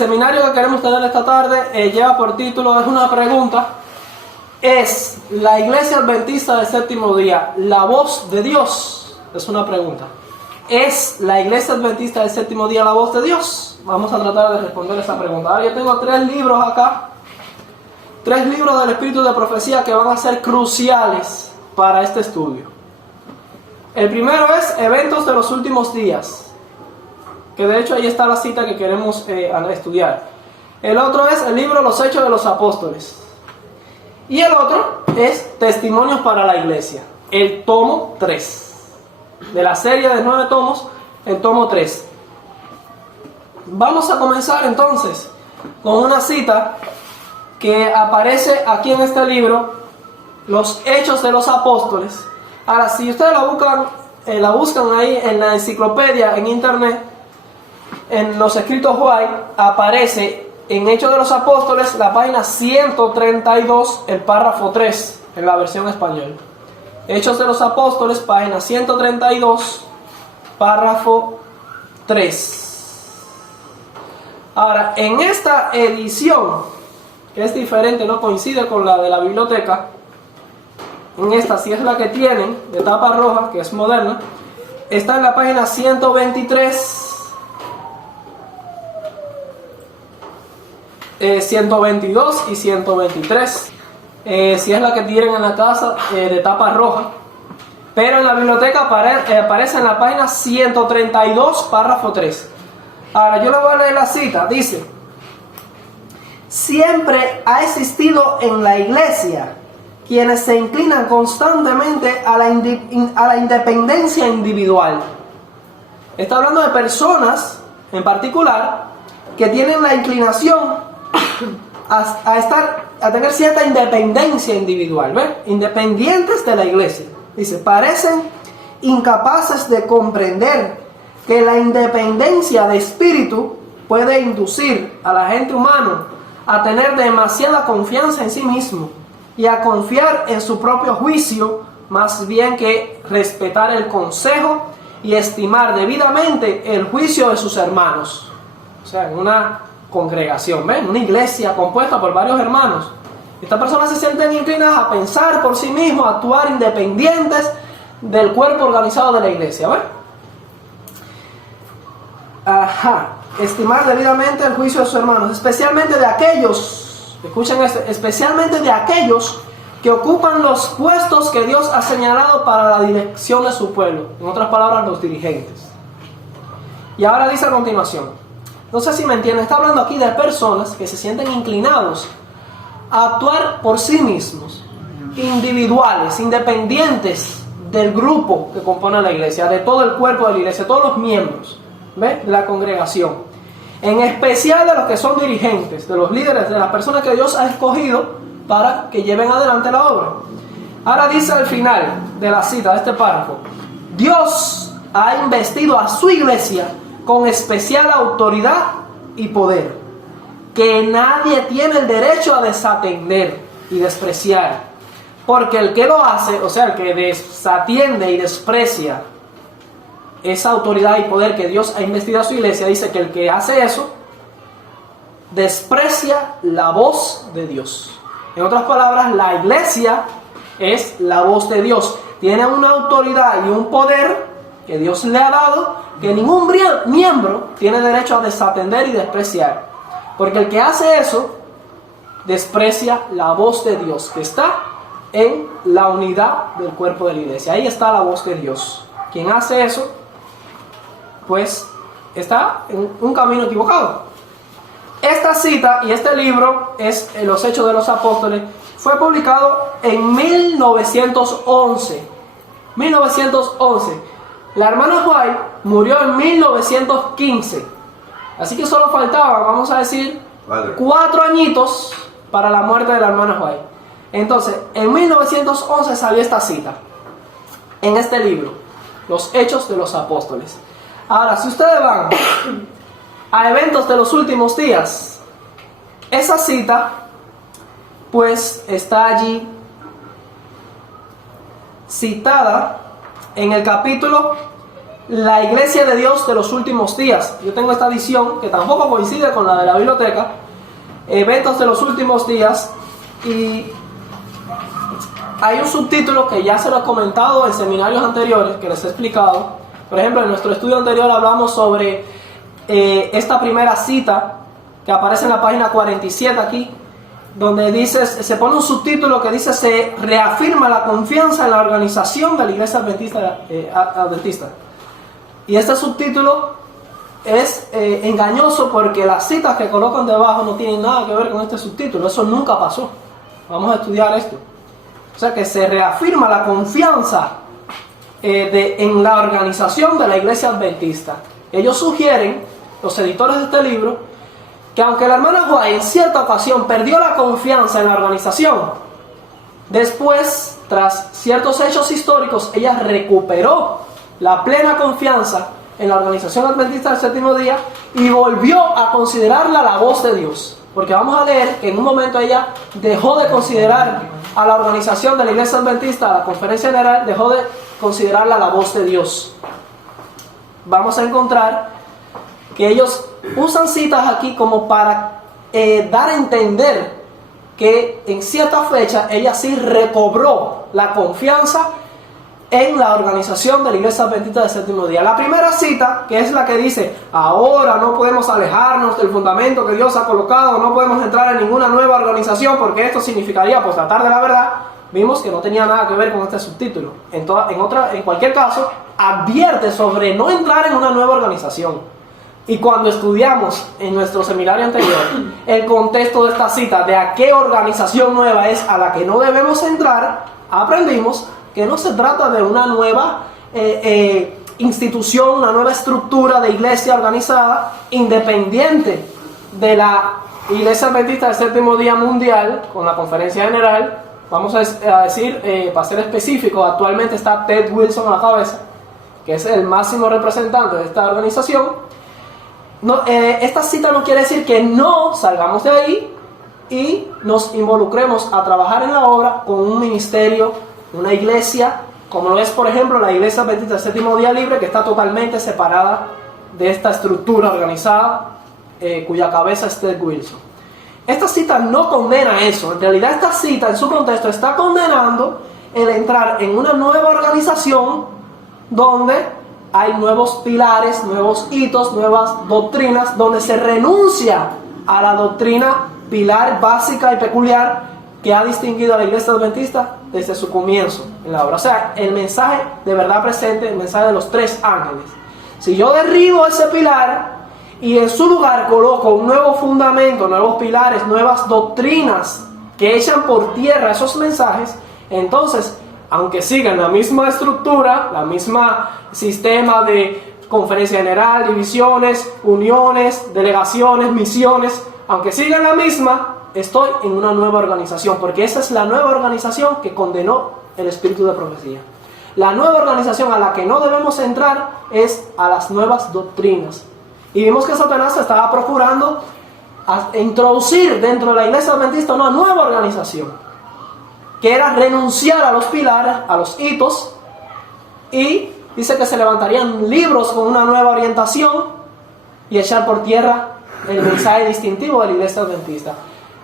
seminario que queremos tener esta tarde lleva por título, es una pregunta: ¿es la Iglesia Adventista del Séptimo Día la voz de Dios? Es una pregunta. ¿Es la Iglesia Adventista del Séptimo Día la voz de Dios? Vamos a tratar de responder esa pregunta. Ahora, yo tengo 3 libros acá, 3 libros del Espíritu de Profecía que van a ser cruciales para este estudio. El primero es Eventos de los Últimos Días, que de hecho ahí está la cita que queremos estudiar. El otro es el libro Los Hechos de los Apóstoles. Y el otro es Testimonios para la Iglesia, el tomo 3. De la serie de 9 tomos, el tomo 3. Vamos a comenzar entonces con una cita que aparece aquí en este libro, Los Hechos de los Apóstoles. Ahora, si ustedes la buscan ahí en la enciclopedia, en internet, en los escritos White, aparece en Hechos de los Apóstoles la página 132, el párrafo 3, en la versión española. Hechos de los Apóstoles, página 132, párrafo 3. Ahora, en esta edición, que es diferente, no coincide con la de la biblioteca, en esta sí es la que tienen, de tapa roja, que es moderna, está en la página 123, 122 y 123. Si es la que tienen en la casa, de tapa roja. Pero en la biblioteca aparece en la página 132, párrafo 3. Ahora yo le voy a leer la cita. Dice: siempre ha existido en la iglesia quienes se inclinan constantemente a la independencia individual. Está hablando de personas en particular que tienen la inclinación a tener cierta independencia individual, ¿ves? Independientes de la iglesia. Dice, parecen incapaces de comprender que la independencia de espíritu puede inducir a la gente humana a tener demasiada confianza en sí mismo y a confiar en su propio juicio, más bien que respetar el consejo y estimar debidamente el juicio de sus hermanos. O sea, en una congregación, ¿ven? Una iglesia compuesta por varios hermanos. Estas personas se sienten inclinadas a pensar por sí mismos, a actuar independientes del cuerpo organizado de la iglesia, ¿ven? Estimar debidamente el juicio de sus hermanos, especialmente de aquellos, escuchen esto, especialmente de aquellos que ocupan los puestos que Dios ha señalado para la dirección de su pueblo. En otras palabras, los dirigentes. Y ahora dice a continuación, no sé si me entienden, está hablando aquí de personas que se sienten inclinados a actuar por sí mismos, individuales, independientes del grupo que compone la iglesia, de todo el cuerpo de la iglesia, todos los miembros, ¿ves?, de la congregación, en especial de los que son dirigentes, de los líderes, de las personas que Dios ha escogido para que lleven adelante la obra. Ahora dice al final de la cita, de este párrafo: Dios ha investido a su iglesia con especial autoridad y poder, que nadie tiene el derecho a desatender y despreciar, porque el que lo hace, o sea, el que desatiende y desprecia esa autoridad y poder que Dios ha investido a su iglesia, dice que el que hace eso desprecia la voz de Dios. En otras palabras, la iglesia es la voz de Dios, tiene una autoridad y un poder que Dios le ha dado, que ningún miembro tiene derecho a desatender y despreciar, porque el que hace eso desprecia la voz de Dios, que está en la unidad del cuerpo de la iglesia. Ahí está la voz de Dios. Quien hace eso, pues está en un camino equivocado. Esta cita y este libro es Los Hechos de los Apóstoles. Fue publicado en 1911. 1911. La hermana White murió en 1915. Así que solo faltaban, vamos a decir, 4 añitos para la muerte de la hermana White. Entonces, en 1911 salió esta cita en este libro, Los Hechos de los Apóstoles. Ahora, si ustedes van a Eventos de los Últimos Días, esa cita pues está allí citada en el capítulo la iglesia de Dios de los últimos días. Yo tengo esta edición que tampoco coincide con la de la biblioteca, eventos de los últimos días, y hay un subtítulo que ya se lo he comentado en seminarios anteriores, que les he explicado. Por ejemplo, en nuestro estudio anterior hablamos sobre esta primera cita que aparece en la página 47 aquí, donde dice, se pone un subtítulo que dice: se reafirma la confianza en la organización de la iglesia adventista. Y este subtítulo es engañoso, porque las citas que colocan debajo no tienen nada que ver con este subtítulo. Eso nunca pasó. Vamos a estudiar esto. O sea, que se reafirma la confianza en la organización de la iglesia adventista. Ellos sugieren, los editores de este libro, que aunque la hermana White en cierta ocasión perdió la confianza en la organización, después, tras ciertos hechos históricos, ella recuperó la plena confianza en la organización adventista del séptimo día y volvió a considerarla la voz de Dios. Porque vamos a leer que en un momento ella dejó de considerar a la organización de la iglesia adventista, a la conferencia general, dejó de considerarla la voz de Dios. Vamos a encontrar que ellos usan citas aquí como para dar a entender que en cierta fecha ella sí recobró la confianza en la organización de la iglesia adventista del séptimo día. La primera cita, que es la que dice: ahora no podemos alejarnos del fundamento que Dios ha colocado, no podemos entrar en ninguna nueva organización porque esto significaría pues tratar de la verdad. Vimos que no tenía nada que ver con este subtítulo. En cualquier caso, advierte sobre no entrar en una nueva organización. Y cuando estudiamos en nuestro seminario anterior el contexto de esta cita, de a qué organización nueva es a la que no debemos entrar, aprendimos que no se trata de una nueva institución, una nueva estructura de iglesia organizada independiente de la iglesia adventista del séptimo día mundial con la conferencia general. Vamos a decir, para ser específico, actualmente está Ted Wilson a la cabeza, que es el máximo representante de esta organización. No, esta cita no quiere decir que no salgamos de ahí y nos involucremos a trabajar en la obra con un ministerio, una iglesia, como lo es, por ejemplo, la iglesia adventista del séptimo día libre, que está totalmente separada de esta estructura organizada, cuya cabeza es Ted Wilson. Esta cita no condena eso. En realidad, esta cita en su contexto está condenando el entrar en una nueva organización donde hay nuevos pilares, nuevos hitos, nuevas doctrinas, donde se renuncia a la doctrina pilar básica y peculiar que ha distinguido a la iglesia adventista desde su comienzo en la obra. O sea, el mensaje de verdad presente, el mensaje de los tres ángeles. Si yo derribo ese pilar y en su lugar coloco un nuevo fundamento, nuevos pilares, nuevas doctrinas que echan por tierra esos mensajes, entonces, aunque sigan la misma estructura, la misma sistema de conferencia general, divisiones, uniones, delegaciones, misiones, aunque sigan la misma, estoy en una nueva organización, porque esa es la nueva organización que condenó el espíritu de profecía. La nueva organización a la que no debemos entrar es a las nuevas doctrinas. Y vimos que Satanás estaba procurando introducir dentro de la iglesia adventista una nueva organización, que era renunciar a los pilares, a los hitos, y dice que se levantarían libros con una nueva orientación y echar por tierra el mensaje distintivo de la iglesia adventista.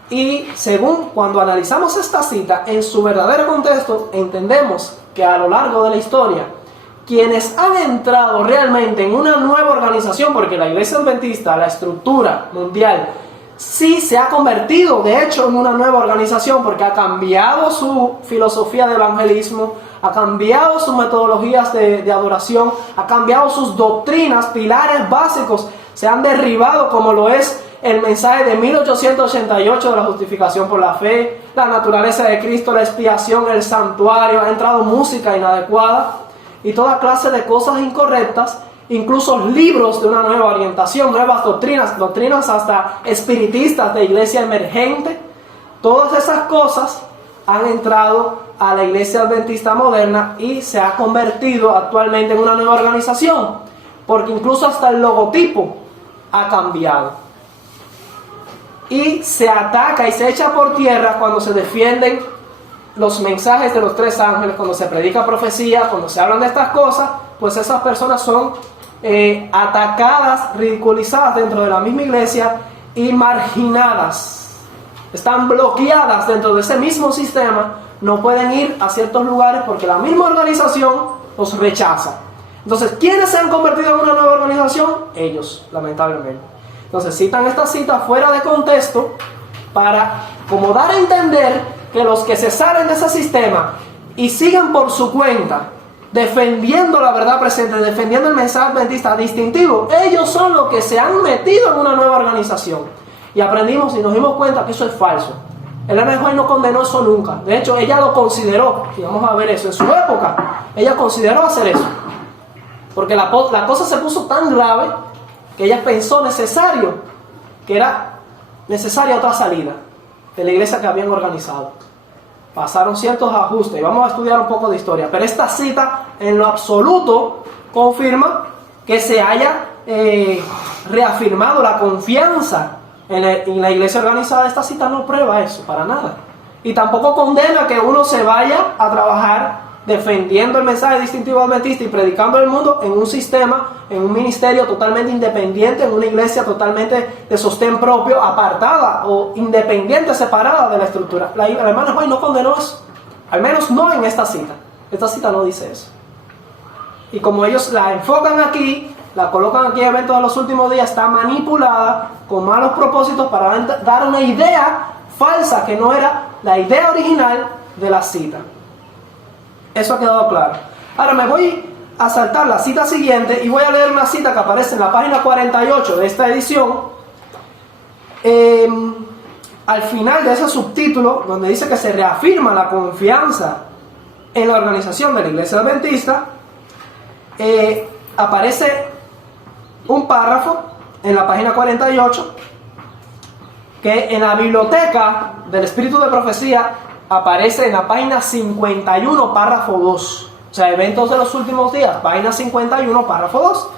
Y según cuando analizamos esta cita en su verdadero contexto, entendemos que a lo largo de la historia, quienes han entrado realmente en una nueva organización, porque la iglesia adventista, la estructura mundial, sí se ha convertido de hecho en una nueva organización, porque ha cambiado su filosofía de evangelismo, ha cambiado sus metodologías de adoración, ha cambiado sus doctrinas, pilares básicos, se han derribado, como lo es el mensaje de 1888 de la justificación por la fe, la naturaleza de Cristo, la expiación, el santuario, ha entrado música inadecuada y toda clase de cosas incorrectas, incluso libros de una nueva orientación, nuevas doctrinas hasta espiritistas de iglesia emergente. Todas esas cosas han entrado a la iglesia adventista moderna y se ha convertido actualmente en una nueva organización, porque incluso hasta el logotipo ha cambiado. Y se ataca y se echa por tierra cuando se defienden los mensajes de los tres ángeles, cuando se predica profecía, cuando se hablan de estas cosas, pues esas personas son atacadas, ridiculizadas dentro de la misma iglesia y marginadas. Están bloqueadas dentro de ese mismo sistema, no pueden ir a ciertos lugares porque la misma organización los rechaza. Entonces, ¿quiénes se han convertido en una nueva organización? Ellos, lamentablemente. Entonces, citan esta cita fuera de contexto para como dar a entender que los que se salen de ese sistema y siguen por su cuenta defendiendo la verdad presente, defendiendo el mensaje adventista distintivo, ellos son los que se han metido en una nueva organización. Y aprendimos y nos dimos cuenta que eso es falso. Elena de White no condenó eso nunca. De hecho, ella lo consideró, y vamos a ver eso, en su época, ella consideró hacer eso. Porque la cosa se puso tan grave que ella pensó que era necesaria otra salida de la iglesia que habían organizado. Pasaron ciertos ajustes y vamos a estudiar un poco de historia, pero esta cita en lo absoluto confirma que se haya reafirmado la confianza en la iglesia organizada. Esta cita no prueba eso para nada, y tampoco condena que uno se vaya a trabajar defendiendo el mensaje distintivo adventista y predicando el mundo en un sistema, en un ministerio totalmente independiente, en una iglesia totalmente de sostén propio, apartada o independiente, separada de la estructura. La hermana White no condenó eso, al menos no en esta cita. Esta cita no dice eso. Y como ellos la enfocan aquí, la colocan aquí en eventos de los últimos días, está manipulada con malos propósitos para dar una idea falsa que no era la idea original de la cita. Eso ha quedado claro. Ahora me voy a saltar la cita siguiente y voy a leer una cita que aparece en la página 48 de esta edición. Al final de ese subtítulo, donde dice que se reafirma la confianza en la organización de la Iglesia Adventista, aparece un párrafo en la página 48 que en la biblioteca del Espíritu de Profecía aparece en la página 51, párrafo 2. O sea, eventos de los últimos días, página 51, párrafo 2.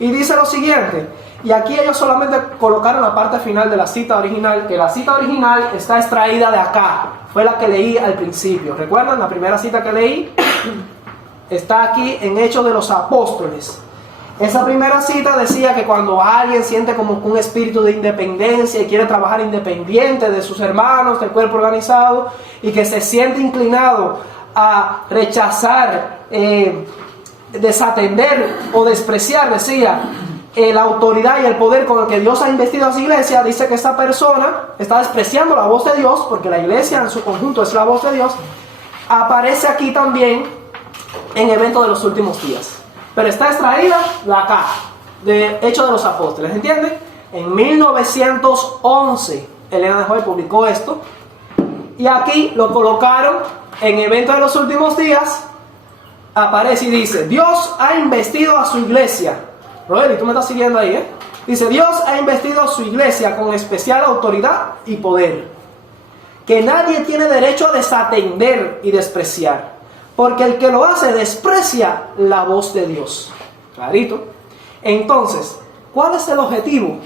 Y dice lo siguiente, y aquí ellos solamente colocaron la parte final de la cita original, que la cita original está extraída de acá, fue la que leí al principio. ¿Recuerdan? La primera cita que leí está aquí en Hechos de los Apóstoles. Esa primera cita decía que cuando alguien siente como un espíritu de independencia y quiere trabajar independiente de sus hermanos, del cuerpo organizado, y que se siente inclinado a rechazar, desatender o despreciar, decía, la autoridad y el poder con el que Dios ha investido a su iglesia, dice que esta persona está despreciando la voz de Dios, porque la iglesia en su conjunto es la voz de Dios. Aparece aquí también en eventos de los últimos días. Pero está extraída de acá, de Hechos de los Apóstoles, ¿entienden? En 1911, Elena de White publicó esto, y aquí lo colocaron en Eventos de los Últimos Días. Aparece y dice: Dios ha investido a su iglesia. Roel, tú me estás siguiendo ahí, ¿eh? Dice: Dios ha investido a su iglesia con especial autoridad y poder, que nadie tiene derecho a desatender y despreciar, porque el que lo hace desprecia la voz de Dios. Clarito. Entonces, ¿cuál es el objetivo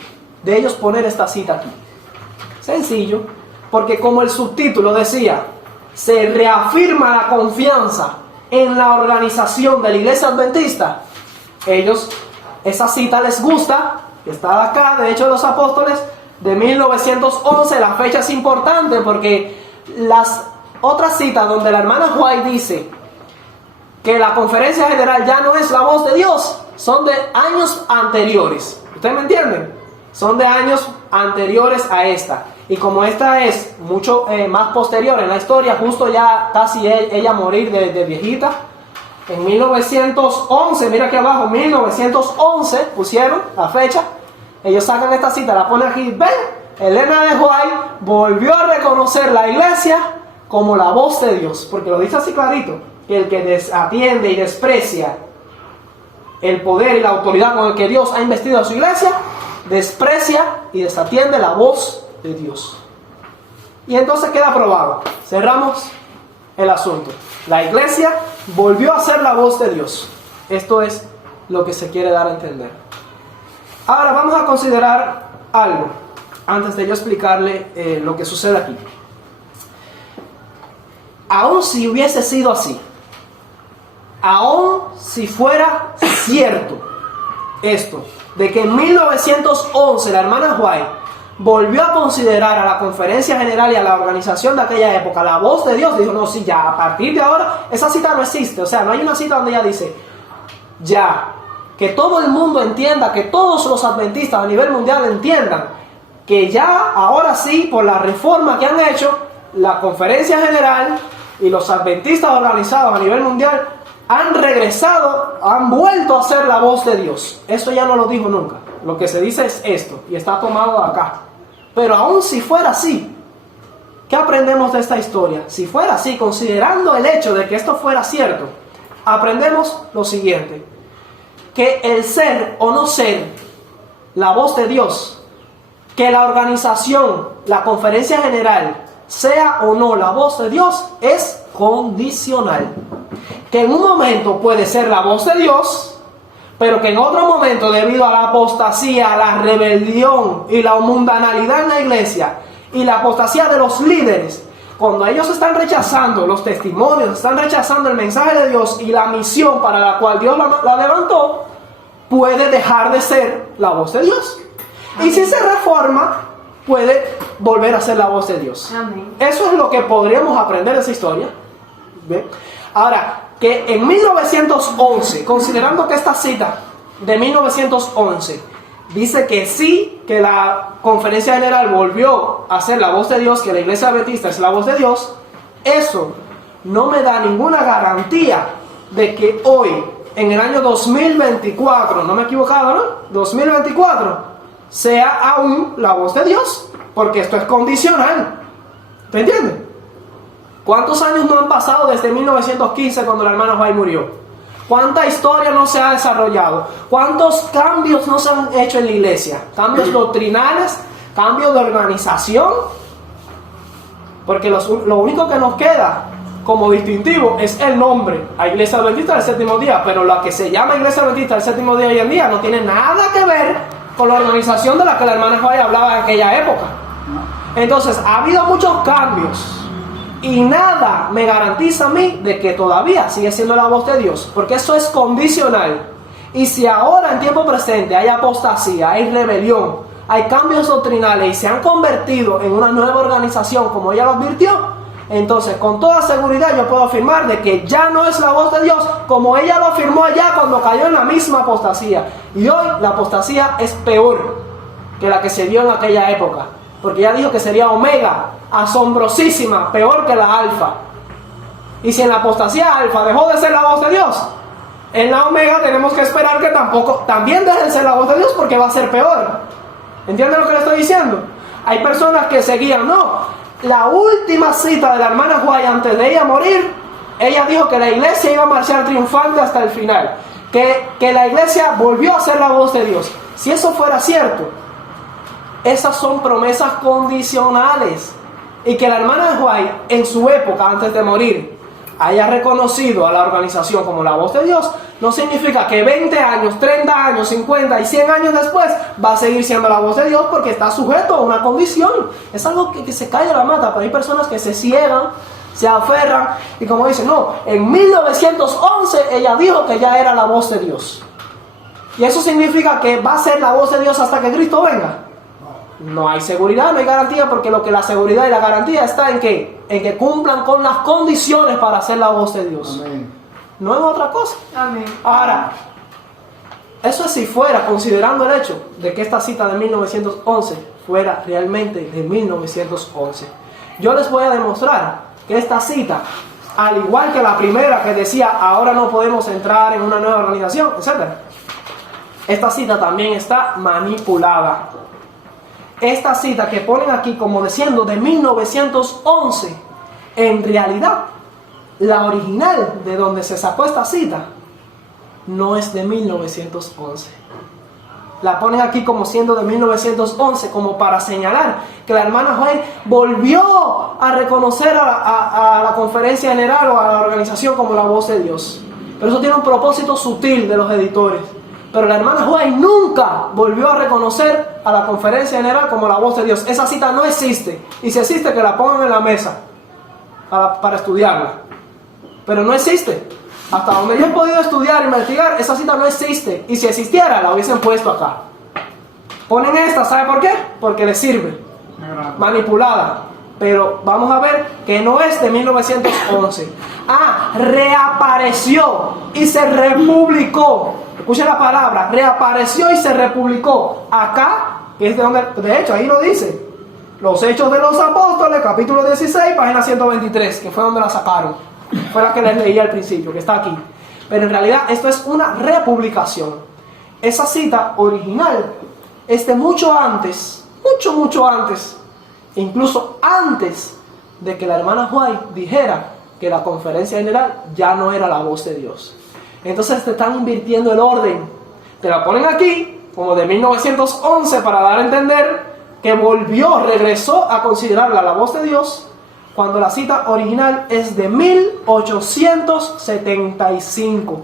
de ellos poner esta cita aquí? Sencillo, porque como el subtítulo decía, se reafirma la confianza en la organización de la Iglesia Adventista. Ellos, esa cita les gusta, que está acá, de Hechos de los Apóstoles, de 1911. La fecha es importante porque las otras citas donde la hermana White dice que la conferencia general ya no es la voz de Dios, son de años anteriores. ¿Ustedes me entienden? Son de años anteriores a esta. Y como esta es mucho más posterior en la historia, justo ya casi ella morir de viejita, en 1911, mira aquí abajo, 1911 pusieron la fecha. Ellos sacan esta cita, la ponen aquí. Ven, Elena de White volvió a reconocer la iglesia como la voz de Dios, porque lo dice así clarito, que el que desatiende y desprecia el poder y la autoridad con el que Dios ha investido a su iglesia, desprecia y desatiende la voz de Dios. Y entonces queda aprobado. Cerramos el asunto. La iglesia volvió a ser la voz de Dios. Esto es lo que se quiere dar a entender. Ahora vamos a considerar algo antes de yo explicarle lo que sucede aquí. Aun si hubiese sido así, aun si fuera cierto esto, de que en 1911 la hermana White volvió a considerar a la Conferencia General y a la organización de aquella época la voz de Dios, dijo, no, sí, ya, a partir de ahora, esa cita no existe, o sea, no hay una cita donde ella dice, ya, que todo el mundo entienda, que todos los adventistas a nivel mundial entiendan, que ya, ahora sí, por la reforma que han hecho, la Conferencia General y los adventistas organizados a nivel mundial han regresado, han vuelto a ser la voz de Dios. Esto ya no lo dijo nunca. Lo que se dice es esto, y está tomado de acá. Pero aun si fuera así, ¿qué aprendemos de esta historia? Si fuera así, considerando el hecho de que esto fuera cierto, aprendemos lo siguiente: que el ser o no ser la voz de Dios, que la organización, la Conferencia General, sea o no la voz de Dios, es condicional. Que en un momento puede ser la voz de Dios, pero que en otro momento, debido a la apostasía, a la rebelión y la mundanalidad en la iglesia y la apostasía de los líderes, cuando ellos están rechazando los testimonios, están rechazando el mensaje de Dios y la misión para la cual Dios la levantó, puede dejar de ser la voz de Dios. Y si se reforma, puede volver a ser la voz de Dios. Amén. Eso es lo que podríamos aprender de esa historia. ¿Bien? Ahora, que en 1911, considerando que esta cita de 1911 dice que sí, que la Conferencia General volvió a ser la voz de Dios, que la Iglesia Adventista es la voz de Dios, eso no me da ninguna garantía de que hoy, en el año 2024, no me he equivocado, ¿no? 2024, sea aún la voz de Dios, porque esto es condicional. ¿Te entiendes? ¿Cuántos años no han pasado desde 1915 cuando la hermana White murió? ¿Cuánta historia no se ha desarrollado? ¿Cuántos cambios no se han hecho en la iglesia? Cambios doctrinales, cambios de organización. Porque lo único que nos queda como distintivo es el nombre, a Iglesia Adventista del Séptimo Día, pero la que se llama Iglesia Adventista del Séptimo Día hoy en día no tiene nada que ver con la organización de la que la hermana White hablaba en aquella época. Entonces, ha habido muchos cambios y nada me garantiza a mí de que todavía sigue siendo la voz de Dios, porque eso es condicional. Y si ahora en tiempo presente hay apostasía, hay rebelión, hay cambios doctrinales y se han convertido en una nueva organización como ella lo advirtió, entonces con toda seguridad yo puedo afirmar de que ya no es la voz de Dios como ella lo afirmó allá cuando cayó en la misma apostasía. Y hoy la apostasía es peor que la que se dio en aquella época, porque ella dijo que sería omega, asombrosísima, peor que la alfa. Y si en la apostasía alfa dejó de ser la voz de Dios, en la omega tenemos que esperar que también deje de ser la voz de Dios, porque va a ser peor. ¿Entienden lo que le estoy diciendo? Hay personas que seguían, no, la última cita de la hermana White antes de ella morir, ella dijo que la iglesia iba a marchar triunfante hasta el final, que la iglesia volvió a ser la voz de Dios. Si eso fuera cierto, esas son promesas condicionales. Y que la hermana White en su época antes de morir haya reconocido a la organización como la voz de Dios, no significa que 20 años, 30 años, 50 y 100 años después va a seguir siendo la voz de Dios, porque está sujeto a una condición. Es algo que se cae de la mata, pero hay personas que se ciegan, se aferran y como dicen, no, en 1911 ella dijo que ya era la voz de Dios. Y eso significa que va a ser la voz de Dios hasta que Cristo venga. No hay seguridad, no hay garantía, porque lo que la seguridad y la garantía está en que cumplan con las condiciones para ser la voz de Dios. Amén. No en otra cosa. Amén. Ahora, eso es si fuera, considerando el hecho de que esta cita de 1911 fuera realmente de 1911. Yo les voy a demostrar que esta cita, al igual que la primera que decía ahora no podemos entrar en una nueva organización, etc., esta cita también está manipulada. Esta cita que ponen aquí como diciendo de 1911, en realidad, la original de donde se sacó esta cita no es de 1911. La ponen aquí como siendo de 1911, como para señalar que la hermana White volvió a reconocer a la Conferencia General o a la organización como la voz de Dios. Pero eso tiene un propósito sutil de los editores. Pero la hermana White nunca volvió a reconocer a la Conferencia General como la voz de Dios. Esa cita no existe. Y si existe, que la pongan en la mesa para estudiarla. Pero no existe. Hasta donde yo he podido estudiar, investigar, esa cita no existe. Y si existiera, la hubiesen puesto acá. Ponen esta, ¿sabe por qué? Porque les sirve. Manipulada. Pero vamos a ver que no es de 1911. Reapareció y se republicó. Escuchen la palabra, reapareció y se republicó. Acá, que es de donde, de hecho, ahí lo dice. Los Hechos de los Apóstoles, capítulo 16, página 123, que fue donde la sacaron. Fue la que les leí al principio, que está aquí. Pero en realidad esto es una republicación. Esa cita original es de mucho antes, mucho antes, incluso antes de que la hermana White dijera que la conferencia general ya no era la voz de Dios. Entonces te están invirtiendo el orden. Te la ponen aquí, como de 1911, para dar a entender que regresó a considerarla la voz de Dios, cuando la cita original es de 1875.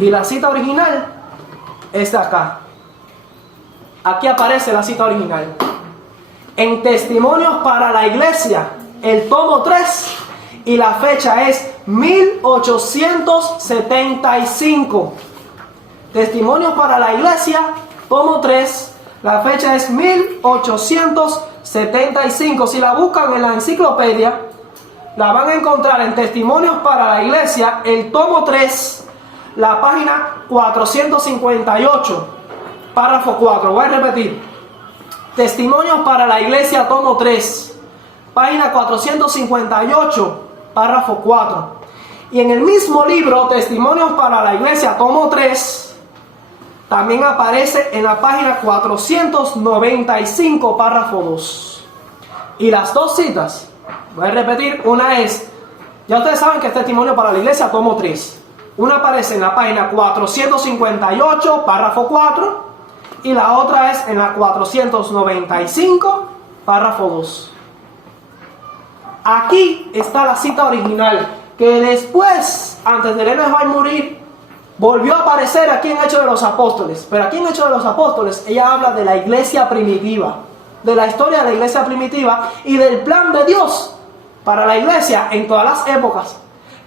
Y la cita original es de acá. Aquí aparece la cita original. En Testimonios para la Iglesia, el tomo 3, y la fecha es 1875. Testimonios para la Iglesia, tomo 3, la fecha es 1875. Si la buscan en la enciclopedia, la van a encontrar en Testimonios para la Iglesia, el tomo 3, la página 458, párrafo 4. Voy a repetir. Testimonios para la Iglesia, tomo 3, página 458, párrafo 4. Y en el mismo libro, Testimonios para la Iglesia, tomo 3, también aparece en la página 495, párrafo 2. Y las dos citas, voy a repetir, una es, ya ustedes saben que es Testimonio para la Iglesia, tomo 3. Una aparece en la página 458, párrafo 4, y la otra es en la 495, párrafo 2. Aquí está la cita original, que después, antes de Elena White morir, volvió a aparecer aquí en Hechos de los Apóstoles. Pero aquí en Hechos de los Apóstoles ella habla de la iglesia primitiva, de la historia de la iglesia primitiva y del plan de Dios para la iglesia en todas las épocas.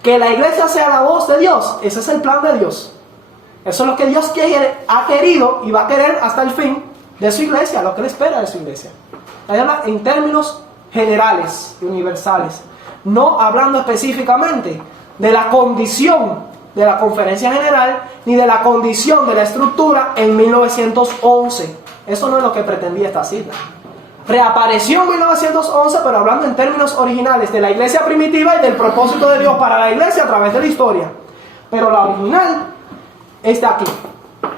Que la iglesia sea la voz de Dios, ese es el plan de Dios. Eso es lo que Dios ha querido y va a querer hasta el fin de su iglesia, lo que Él espera de su iglesia. Ella habla en términos generales y universales, no hablando específicamente de la condición de la conferencia general ni de la condición de la estructura en 1911. Eso no es lo que pretendía esta cita. Reapareció en 1911, pero hablando en términos originales de la iglesia primitiva y del propósito de Dios para la iglesia a través de la historia. Pero la original está aquí,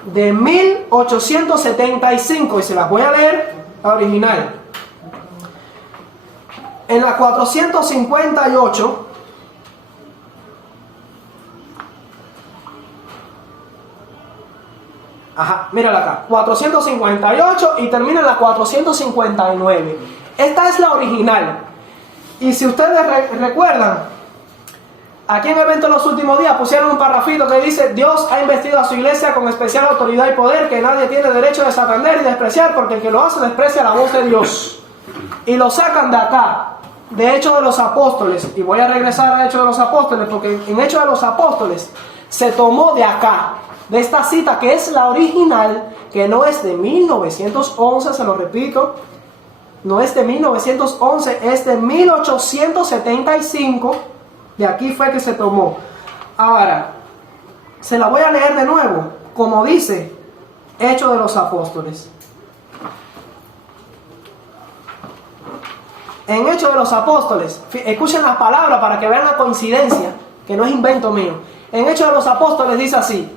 de 1875, y se las voy a leer, la original. En la 458, mírala acá, 458 y termina en la 459. Esta es la original. Y si ustedes recuerdan, aquí en Evento de los Últimos Días pusieron un parrafito que dice: Dios ha investido a su iglesia con especial autoridad y poder que nadie tiene derecho a desatender y despreciar, porque el que lo hace desprecia la voz de Dios. Y lo sacan de acá, de Hechos de los Apóstoles. Y voy a regresar a Hechos de los Apóstoles, porque en Hechos de los Apóstoles se tomó de acá, de esta cita que es la original, que no es de 1911, se lo repito, no es de 1911, es de 1875. De aquí fue que se tomó. Ahora, se la voy a leer de nuevo, como dice Hechos de los Apóstoles. En Hechos de los Apóstoles, escuchen las palabras para que vean la coincidencia, que no es invento mío. En Hechos de los Apóstoles dice así: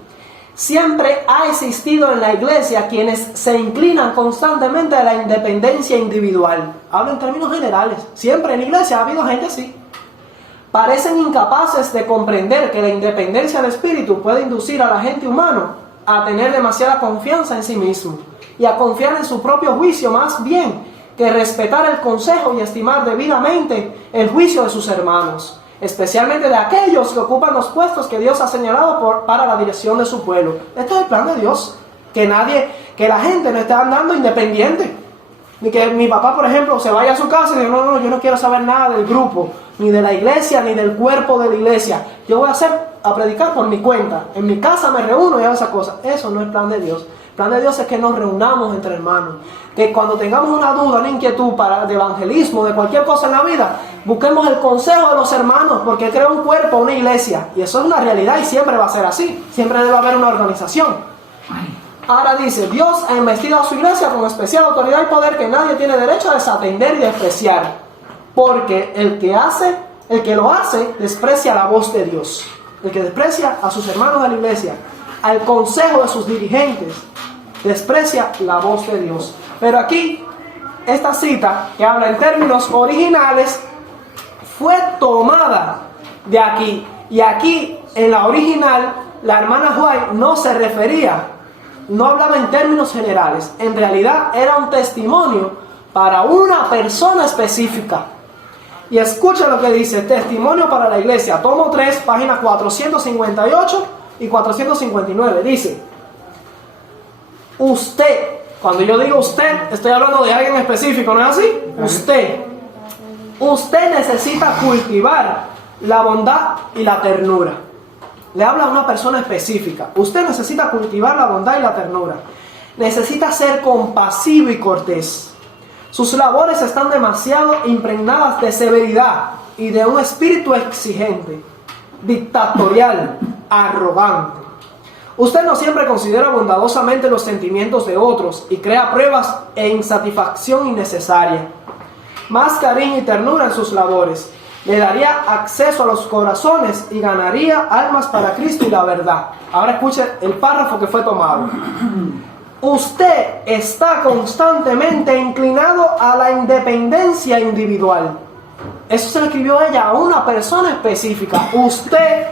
siempre ha existido en la iglesia quienes se inclinan constantemente a la independencia individual. Hablo en términos generales. Siempre en la iglesia ha habido gente así. Parecen incapaces de comprender que la independencia del espíritu puede inducir a la gente humana a tener demasiada confianza en sí mismo y a confiar en su propio juicio más bien que respetar el consejo y estimar debidamente el juicio de sus hermanos, especialmente de aquellos que ocupan los puestos que Dios ha señalado para la dirección de su pueblo. Esto es el plan de Dios, que la gente no esté andando independiente, ni que mi papá, por ejemplo, se vaya a su casa y diga: no, yo no quiero saber nada del grupo, ni de la iglesia, ni del cuerpo de la iglesia, yo voy a hacer a predicar por mi cuenta. En mi casa me reúno y hago esas cosas. Eso no es plan de Dios. El plan de Dios es que nos reunamos entre hermanos. Que cuando tengamos una duda, una inquietud de evangelismo, de cualquier cosa en la vida, busquemos el consejo de los hermanos, porque crea un cuerpo, una iglesia. Y eso es una realidad y siempre va a ser así. Siempre debe haber una organización. Ahora dice, Dios ha investido a su iglesia con especial autoridad y poder que nadie tiene derecho a desatender y despreciar. Porque el que lo hace, desprecia la voz de Dios. El que desprecia a sus hermanos de la iglesia, al consejo de sus dirigentes, desprecia la voz de Dios. Pero aquí, esta cita, que habla en términos originales, fue tomada de aquí. Y aquí, en la original, la hermana White no se refería, no hablaba en términos generales. En realidad, era un testimonio para una persona específica. Y escucha lo que dice, testimonio para la iglesia, tomo 3, páginas 458 y 459. Dice, usted, cuando yo digo usted, estoy hablando de alguien específico, ¿no es así? Usted necesita cultivar la bondad y la ternura. Le habla a una persona específica. Usted necesita cultivar la bondad y la ternura. Necesita ser compasivo y cortés. Sus labores están demasiado impregnadas de severidad y de un espíritu exigente, dictatorial, arrogante. Usted no siempre considera bondadosamente los sentimientos de otros y crea pruebas e insatisfacción innecesaria. Más cariño y ternura en sus labores. Le daría acceso a los corazones y ganaría almas para Cristo y la verdad. Ahora escuche el párrafo que fue tomado. Usted está constantemente inclinado a la independencia individual. Eso se lo escribió ella a una persona específica. Usted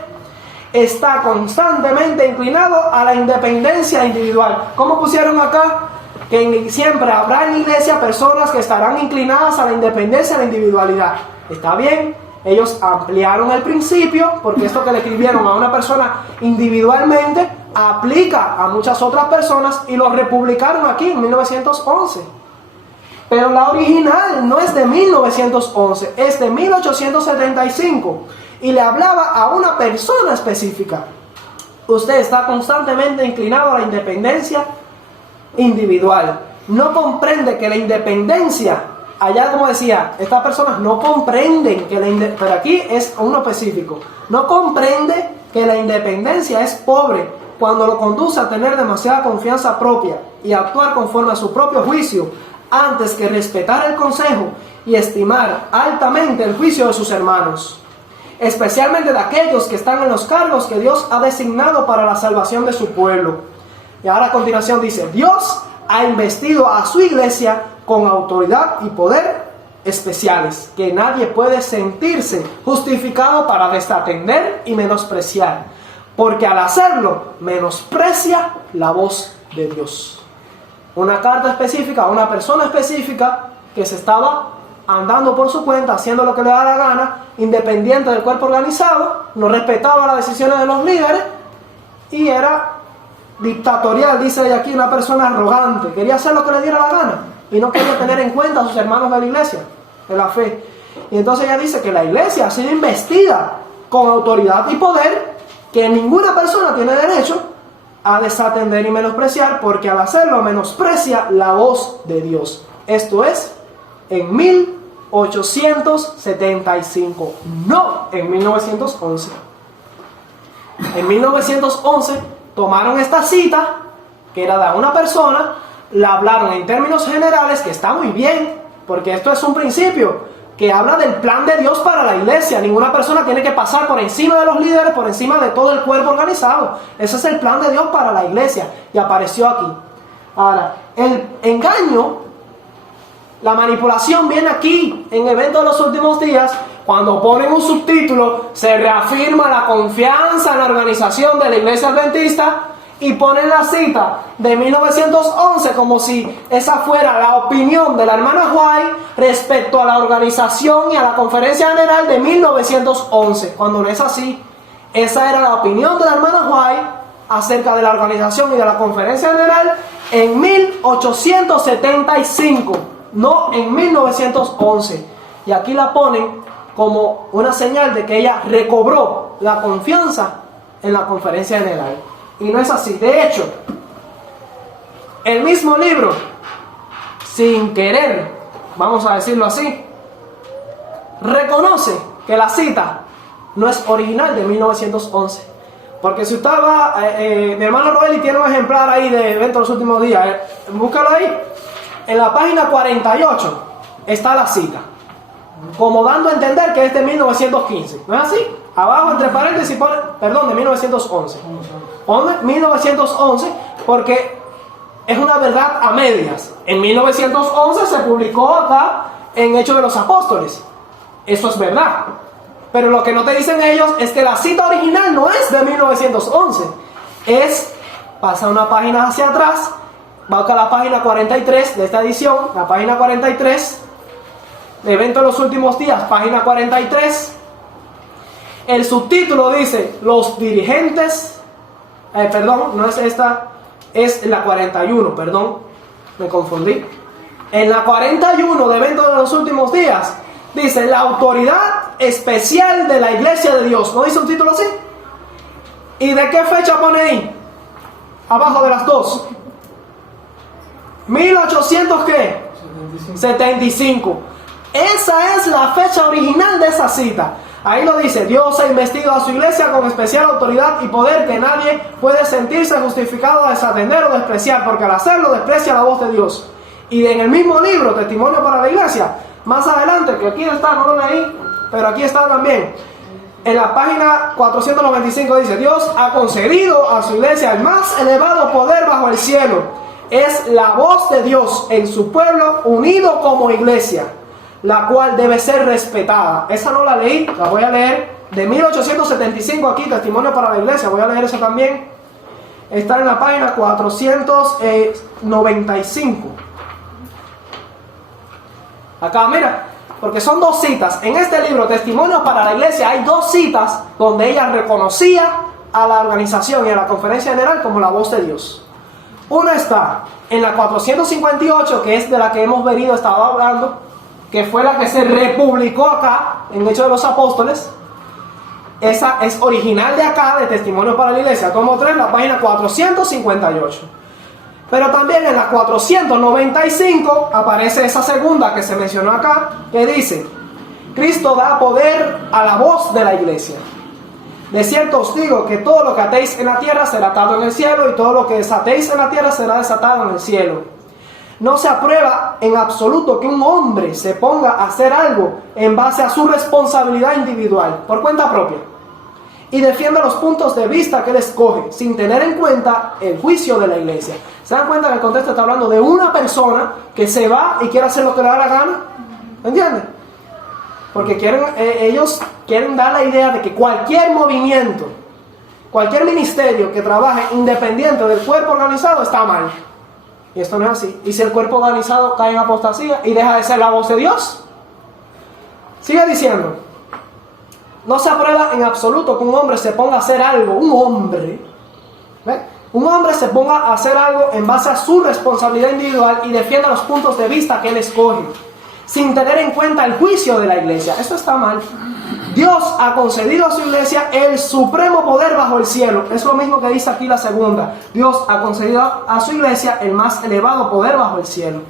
está constantemente inclinado a la independencia individual. ¿Cómo pusieron acá? Que siempre habrá en la iglesia personas que estarán inclinadas a la independencia y a la individualidad. Está bien, ellos ampliaron el principio, porque esto que le escribieron a una persona individualmente aplica a muchas otras personas y lo republicaron aquí en 1911. Pero la original no es de 1911, es de 1875 y le hablaba a una persona específica. Usted está constantemente inclinado a la independencia individual. No comprende que la independencia, allá como decía, estas personas no comprenden que pero aquí es uno específico, no comprende que la independencia es pobre cuando lo conduce a tener demasiada confianza propia y a actuar conforme a su propio juicio, antes que respetar el consejo y estimar altamente el juicio de sus hermanos, especialmente de aquellos que están en los cargos que Dios ha designado para la salvación de su pueblo. Y ahora a continuación dice, Dios ha investido a su iglesia con autoridad y poder especiales, que nadie puede sentirse justificado para desatender y menospreciar, porque al hacerlo menosprecia la voz de Dios. Una carta específica a una persona específica que se estaba andando por su cuenta, haciendo lo que le da la gana, independiente del cuerpo organizado, no respetaba las decisiones de los líderes y era dictatorial, dice ella aquí, una persona arrogante, quería hacer lo que le diera la gana y no quería tener en cuenta a sus hermanos de la iglesia, de la fe. Y entonces ella dice que la iglesia ha sido investida con autoridad y poder que ninguna persona tiene derecho a desatender y menospreciar, porque al hacerlo menosprecia la voz de Dios. Esto es en 1875, no en 1911. En 1911 tomaron esta cita, que era de una persona, la hablaron en términos generales, que está muy bien, porque esto es un principio que habla del plan de Dios para la iglesia. Ninguna persona tiene que pasar por encima de los líderes, por encima de todo el cuerpo organizado. Ese es el plan de Dios para la iglesia, y apareció aquí. Ahora, el engaño, la manipulación viene aquí, en eventos de los últimos días, cuando ponen un subtítulo, se reafirma la confianza en la organización de la iglesia adventista, y ponen la cita de 1911 como si esa fuera la opinión de la hermana White respecto a la organización y a la conferencia general de 1911, cuando no es así. Esa era la opinión de la hermana White acerca de la organización y de la conferencia general en 1875, no en 1911. Y aquí la ponen como una señal de que ella recobró la confianza en la conferencia general. Y no es así. De hecho, el mismo libro, sin querer, vamos a decirlo así, reconoce que la cita no es original de 1911. Porque si usted va, mi hermano Roeli tiene un ejemplar ahí de Evento de los Últimos Días, búscalo ahí. En la página 48 está la cita, como dando a entender que es de 1915. ¿No es así? Abajo, entre paréntesis, pone, perdón, de 1911. 1911, porque es una verdad a medias. En 1911 se publicó acá en Hechos de los Apóstoles. Eso es verdad. Pero lo que no te dicen ellos es que la cita original no es de 1911. Pasa una página hacia atrás, va a la página 43 de esta edición, la página 43, de Evento de los Últimos Días, página 43. El subtítulo dice, los dirigentes, perdón, no es esta, es la 41, perdón, me confundí. En la 41 de Evento de los Últimos Días, dice, la autoridad especial de la Iglesia de Dios. ¿No dice un título así? ¿Y de qué fecha pone ahí? Abajo de las dos. 1800 ¿qué? 75. Esa es la fecha original de esa cita. Ahí lo dice, Dios ha investido a su iglesia con especial autoridad y poder que nadie puede sentirse justificado a desatender o despreciar, porque al hacerlo desprecia la voz de Dios. Y en el mismo libro, Testimonio para la Iglesia, más adelante, que aquí está, no lo leí, pero aquí está también, en la página 495 dice, Dios ha concedido a su iglesia el más elevado poder bajo el cielo. Es la voz de Dios en su pueblo unido como iglesia, la cual debe ser respetada. Esa no la leí, la voy a leer, de 1875 aquí, Testimonio para la Iglesia, voy a leer esa también. Está en la página 495. Acá, mira, porque son dos citas. En este libro, Testimonio para la Iglesia, hay dos citas donde ella reconocía a la organización y a la conferencia general como la voz de Dios. Una está en la 458, que es de la que hemos venido, estaba hablando, que fue la que se republicó acá, en Hechos de los Apóstoles. Esa es original de acá, de Testimonio para la Iglesia, tomo 3, la página 458. Pero también en la 495 aparece esa segunda que se mencionó acá, que dice, Cristo da poder a la voz de la iglesia. De cierto os digo que todo lo que atéis en la tierra será atado en el cielo, y todo lo que desatéis en la tierra será desatado en el cielo. No se aprueba en absoluto que un hombre se ponga a hacer algo en base a su responsabilidad individual, por cuenta propia, y defienda los puntos de vista que él escoge, sin tener en cuenta el juicio de la iglesia. ¿Se dan cuenta que el contexto está hablando de una persona que se va y quiere hacer lo que le da la gana? ¿Entienden? Porque ellos quieren dar la idea de que cualquier movimiento, cualquier ministerio que trabaje independiente del cuerpo organizado está mal. Y esto no es así. ¿Y si el cuerpo organizado cae en apostasía y deja de ser la voz de Dios? Sigue diciendo, no se aprueba en absoluto que un hombre se ponga a hacer algo, un hombre se ponga a hacer algo en base a su responsabilidad individual y defienda los puntos de vista que él escoge, sin tener en cuenta el juicio de la iglesia. Esto está mal. Dios ha concedido a su iglesia el supremo poder bajo el cielo. Es lo mismo que dice aquí la segunda. Dios ha concedido a su iglesia el más elevado poder bajo el cielo.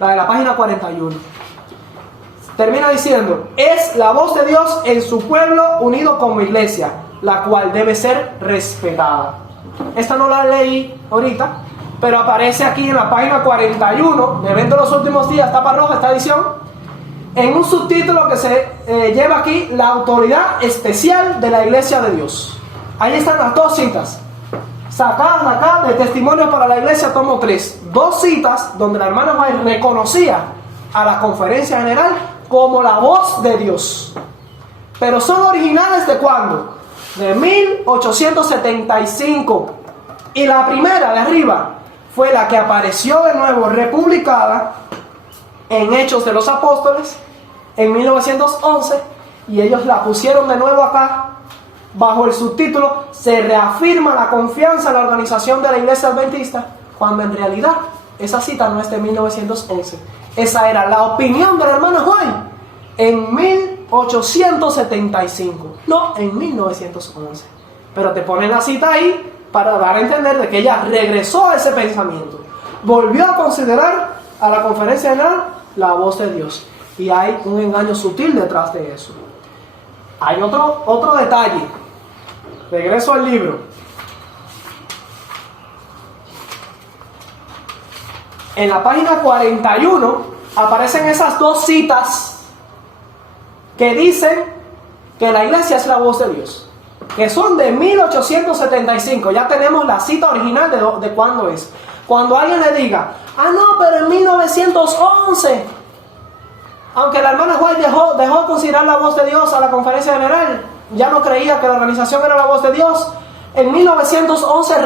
La de la página 41. Termina diciendo, es la voz de Dios en su pueblo unido como iglesia, la cual debe ser respetada. Esta no la leí ahorita, pero aparece aquí en la página 41 de Evento de los Últimos Días, tapa roja, esta edición, en un subtítulo que se lleva aquí, la autoridad especial de la iglesia de Dios. Ahí están las dos citas, sacadas acá de Testimonio para la Iglesia, tomo 3. Dos citas donde la hermana White reconocía a la conferencia general como la voz de Dios. Pero son originales ¿de cuándo? De 1875. Y la primera de arriba fue la que apareció de nuevo republicada en Hechos de los Apóstoles en 1911, y ellos la pusieron de nuevo acá bajo el subtítulo se reafirma la confianza en la organización de la Iglesia Adventista, cuando en realidad esa cita no es de 1911. Esa era la opinión del hermano White en 1875, no en 1911. Pero te ponen la cita ahí para dar a entender de que ella regresó a ese pensamiento. Volvió a considerar a la conferencia general la voz de Dios. Y hay un engaño sutil detrás de eso. Hay otro detalle. Regreso al libro. En la página 41 aparecen esas dos citas que dicen que la iglesia es la voz de Dios, que son de 1875. Ya tenemos la cita original de cuándo es. Cuando alguien le diga, no, pero en 1911, aunque la hermana White dejó de considerar la voz de Dios a la conferencia general, ya no creía que la organización era la voz de Dios, en 1911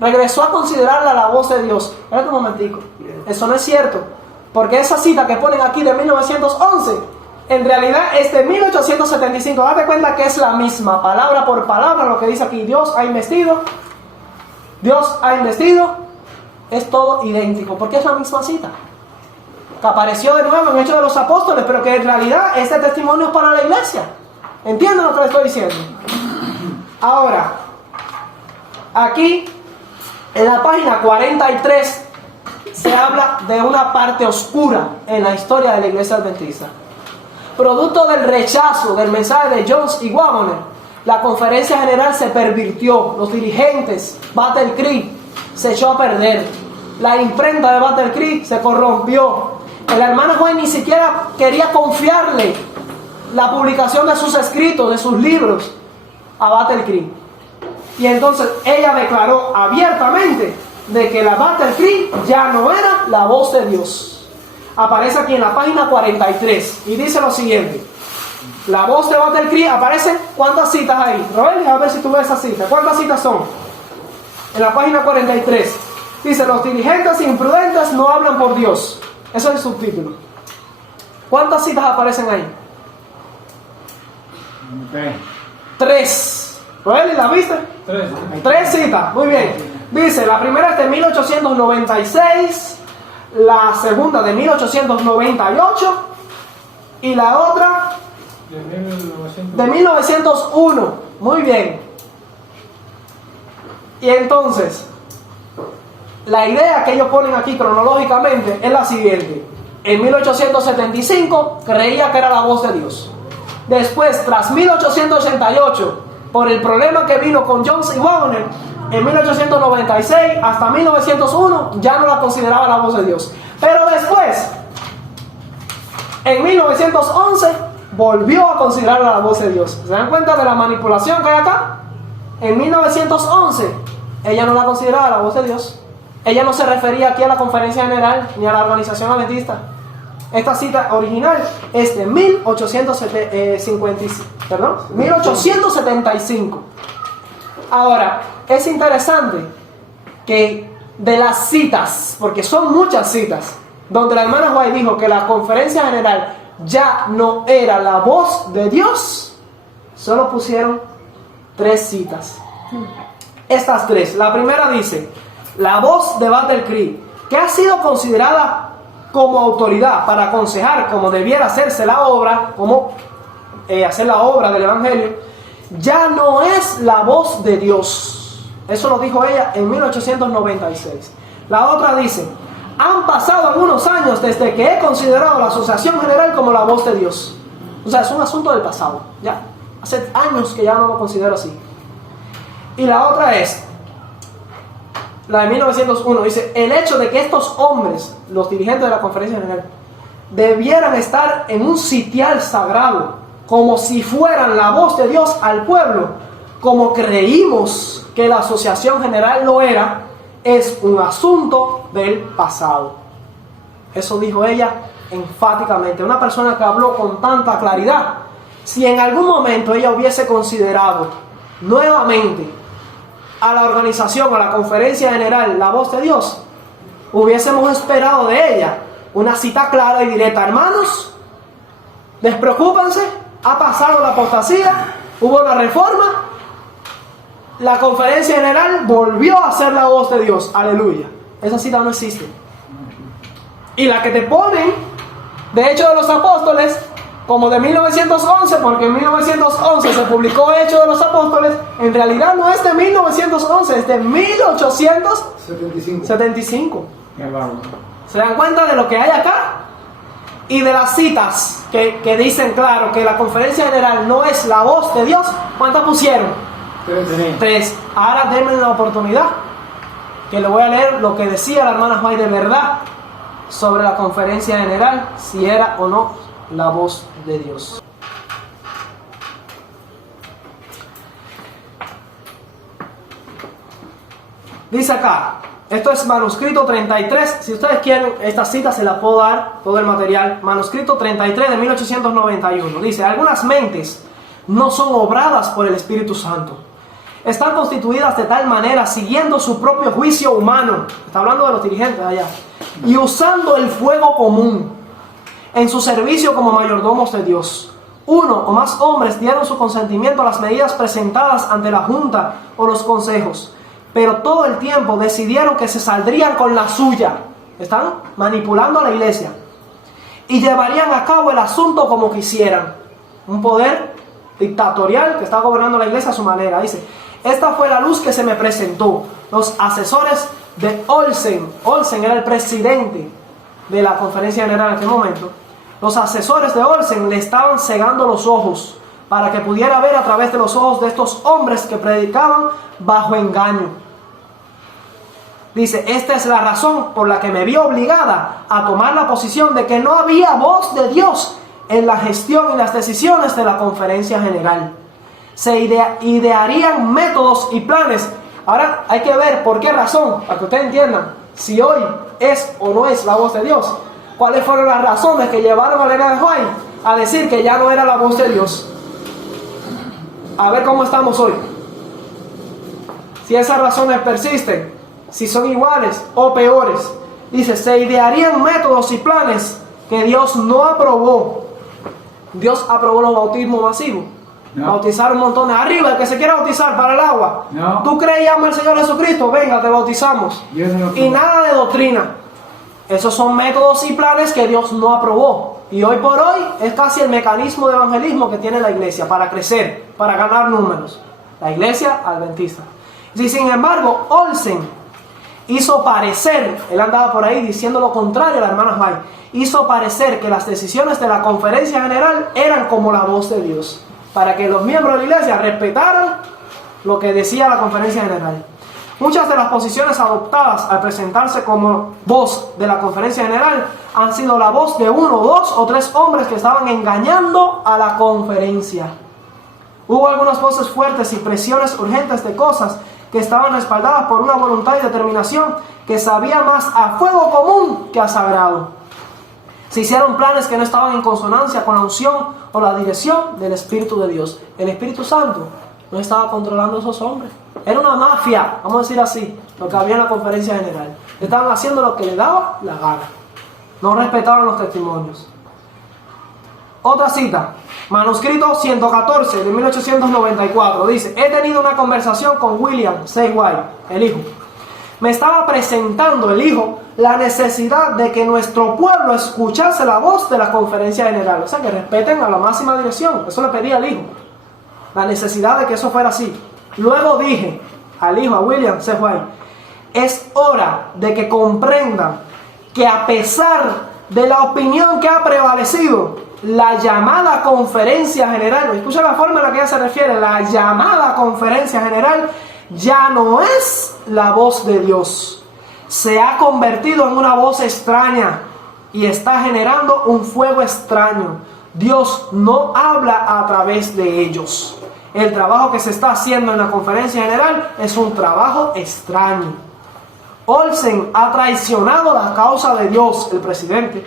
regresó a considerarla la voz de Dios. Espérate un momentico, eso no es cierto, porque esa cita que ponen aquí de 1911, en realidad es de 1875. Date cuenta que es la misma, palabra por palabra, lo que dice aquí, Dios ha investido, es todo idéntico, porque es la misma cita, que apareció de nuevo en Hechos de los Apóstoles, pero que en realidad este testimonio es para la iglesia. ¿Entienden lo que les estoy diciendo? Ahora, aquí, en la página 43, se habla de una parte oscura en la historia de la iglesia adventista. Producto del rechazo del mensaje de Jones y Waggoner, la conferencia general se pervirtió, los dirigentes, Battle Creek, se echó a perder, la imprenta de Battle Creek se corrompió, la hermana White ni siquiera quería confiarle la publicación de sus escritos, de sus libros, a Battle Creek. Y entonces ella declaró abiertamente de que la Battle Creek ya no era la voz de Dios. Aparece aquí en la página 43 y dice lo siguiente: la voz de Battle Creek aparece. ¿Cuántas citas hay? Roel, a ver si tú ves esa cita. ¿Cuántas citas son? En la página 43 dice: los dirigentes imprudentes no hablan por Dios. Eso es el subtítulo. ¿Cuántas citas aparecen ahí? Okay. 3. ¿Roel, la viste? 3 citas, muy bien. Dice, la primera es de 1896, la segunda de 1898 y la otra de 1901. Muy bien. Y entonces, la idea que ellos ponen aquí cronológicamente es la siguiente. En 1875 creía que era la voz de Dios. Después, tras 1888, por el problema que vino con Jones y Waggoner, en 1896 hasta 1901 ya no la consideraba la voz de Dios. Pero después, en 1911, volvió a considerarla la voz de Dios. ¿Se dan cuenta de la manipulación que hay acá? En 1911, ella no la consideraba la voz de Dios. Ella no se refería aquí a la conferencia general ni a la organización adventista. Esta cita original es de 1875. Ahora, es interesante que de las citas, porque son muchas citas, donde la hermana White dijo que la conferencia general ya no era la voz de Dios, solo pusieron 3 citas. Estas 3. La primera dice: la voz de Battle Creek, que ha sido considerada como autoridad para aconsejar cómo debiera hacerse la obra, cómo hacer la obra del Evangelio, ya no es la voz de Dios. Eso lo dijo ella en 1896. La otra dice: han pasado algunos años desde que he considerado la Asociación General como la voz de Dios. O sea, es un asunto del pasado. Ya hace años que ya no lo considero así. Y la otra es la de 1901, dice: el hecho de que estos hombres, los dirigentes de la conferencia general, debieran estar en un sitial sagrado, como si fueran la voz de Dios al pueblo, como creímos que la asociación general lo era, es un asunto del pasado. Eso dijo ella enfáticamente. Una persona que habló con tanta claridad. Si en algún momento ella hubiese considerado nuevamente a la organización, a la conferencia general, la voz de Dios, hubiésemos esperado de ella una cita clara y directa: hermanos, despreocúpense, ha pasado la apostasía, hubo una reforma, la conferencia general volvió a ser la voz de Dios, aleluya. Esa cita no existe. Y la que te ponen de Hechos de los Apóstoles como de 1911, porque en 1911 se publicó Hechos de los Apóstoles. En realidad no es de 1911, es de 1875. Qué bárbaro. ¿Se dan cuenta de lo que hay acá? Y de las citas que dicen claro que la conferencia general no es la voz de Dios. ¿Cuántas pusieron? 3. Ahora denme la oportunidad que le voy a leer lo que decía la hermana White de verdad sobre la conferencia general, si era o no la voz de Dios. Dice acá, esto es manuscrito 33, si ustedes quieren esta cita se la puedo dar, todo el material, manuscrito 33 de 1891, dice, algunas mentes no son obradas por el Espíritu Santo, están constituidas de tal manera, siguiendo su propio juicio humano, está hablando de los dirigentes allá, y usando el fuego común en su servicio como mayordomos de Dios. Uno o más hombres dieron su consentimiento a las medidas presentadas ante la junta o los consejos, pero todo el tiempo decidieron que se saldrían con la suya. Están manipulando a la iglesia y llevarían a cabo el asunto como quisieran. Un poder dictatorial que está gobernando la iglesia a su manera. Dice, esta fue la luz que se me presentó. Los asesores de Olsen era el presidente de la conferencia general en aquel momento. Los asesores de Olsen le estaban cegando los ojos para que pudiera ver a través de los ojos de estos hombres que predicaban bajo engaño. Dice, esta es la razón por la que me vi obligada a tomar la posición de que no había voz de Dios en la gestión y las decisiones de la conferencia general. Se idearían métodos y planes. Ahora hay que ver por qué razón, para que ustedes entiendan si hoy es o no es la voz de Dios. ¿Cuáles fueron las razones que llevaron a Elena de White a decir que ya no era la voz de Dios? A ver cómo estamos hoy. Si esas razones persisten, si son iguales o peores. Dice, se idearían métodos y planes que Dios no aprobó. Dios aprobó los bautismos masivos. No. Bautizar un montón de arriba, el que se quiera bautizar para el agua. No. ¿Tú crees y amas al Señor Jesucristo? Venga, te bautizamos. Y nada de doctrina. Esos son métodos y planes que Dios no aprobó. Y hoy por hoy es casi el mecanismo de evangelismo que tiene la iglesia para crecer, para ganar números. La iglesia adventista. Y sin embargo, Olsen hizo parecer, él andaba por ahí diciendo lo contrario a la hermana White, hizo parecer que las decisiones de la conferencia general eran como la voz de Dios, para que los miembros de la iglesia respetaran lo que decía la conferencia general. Muchas de las posiciones adoptadas al presentarse como voz de la conferencia general han sido la voz de 1, 2 o 3 hombres que estaban engañando a la conferencia. Hubo algunas voces fuertes y presiones urgentes de cosas que estaban respaldadas por una voluntad y determinación que sabía más a fuego común que a sagrado. Se hicieron planes que no estaban en consonancia con la unción o la dirección del Espíritu de Dios. El Espíritu Santo no estaba controlando a esos hombres. Era una mafia, vamos a decir así, lo que había en la conferencia general. Estaban haciendo lo que les daba la gana. No respetaban los testimonios. Otra cita, manuscrito 114 de 1894, dice, he tenido una conversación con William C. White, el hijo. Me estaba presentando el hijo la necesidad de que nuestro pueblo escuchase la voz de la conferencia general. O sea, que respeten a la máxima dirección. Eso le pedía al hijo. La necesidad de que eso fuera así. Luego dije al hijo, a William C. White, es hora de que comprendan que a pesar de la opinión que ha prevalecido, la llamada conferencia general, escucha la forma en la que ella se refiere, la llamada conferencia general ya no es la voz de Dios. Se ha convertido en una voz extraña y está generando un fuego extraño. Dios no habla a través de ellos. El trabajo que se está haciendo en la conferencia general es un trabajo extraño. Olsen ha traicionado la causa de Dios, el presidente.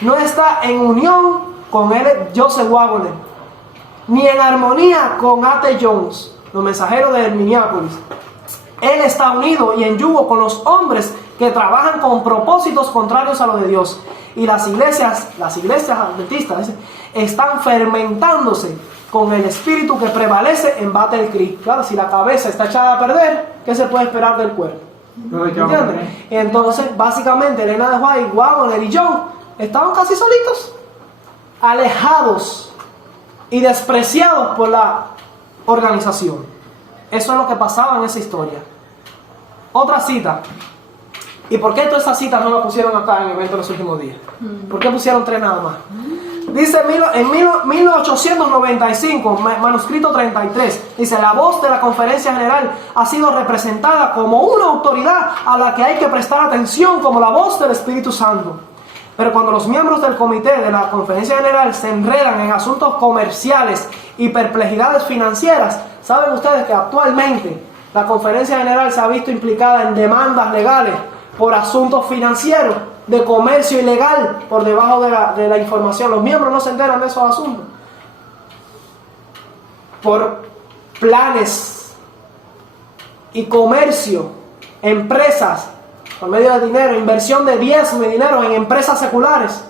No está en unión con él, Joseph Wagner, ni en armonía con A.T. Jones, los mensajeros de Minneapolis. Él está unido y en yugo con los hombres que trabajan con propósitos contrarios a los de Dios. Y las iglesias adventistas están fermentándose con el espíritu que prevalece en Battle Creek. Claro, si la cabeza está echada a perder, ¿qué se puede esperar del cuerpo? ¿Entiendes? Entonces, básicamente, Elena de White, Wagner y John estaban casi solitos. alejados y despreciados por la organización. Eso es lo que pasaba en esa historia. Otra cita. ¿Y por qué todas esas citas no las pusieron acá en el evento de los últimos días? ¿Por qué pusieron 3 nada más? Dice en 1895, manuscrito 33, dice: la voz de la Conferencia General ha sido representada como una autoridad a la que hay que prestar atención, como la voz del Espíritu Santo. Pero cuando los miembros del comité de la Conferencia General se enredan en asuntos comerciales y perplejidades financieras, saben ustedes que actualmente la Conferencia General se ha visto implicada en demandas legales por asuntos financieros, de comercio ilegal por debajo de la información. Los miembros no se enteran de esos asuntos. Por planes y comercio, empresas, por medio de dinero, inversión de diezmo y dinero en empresas seculares.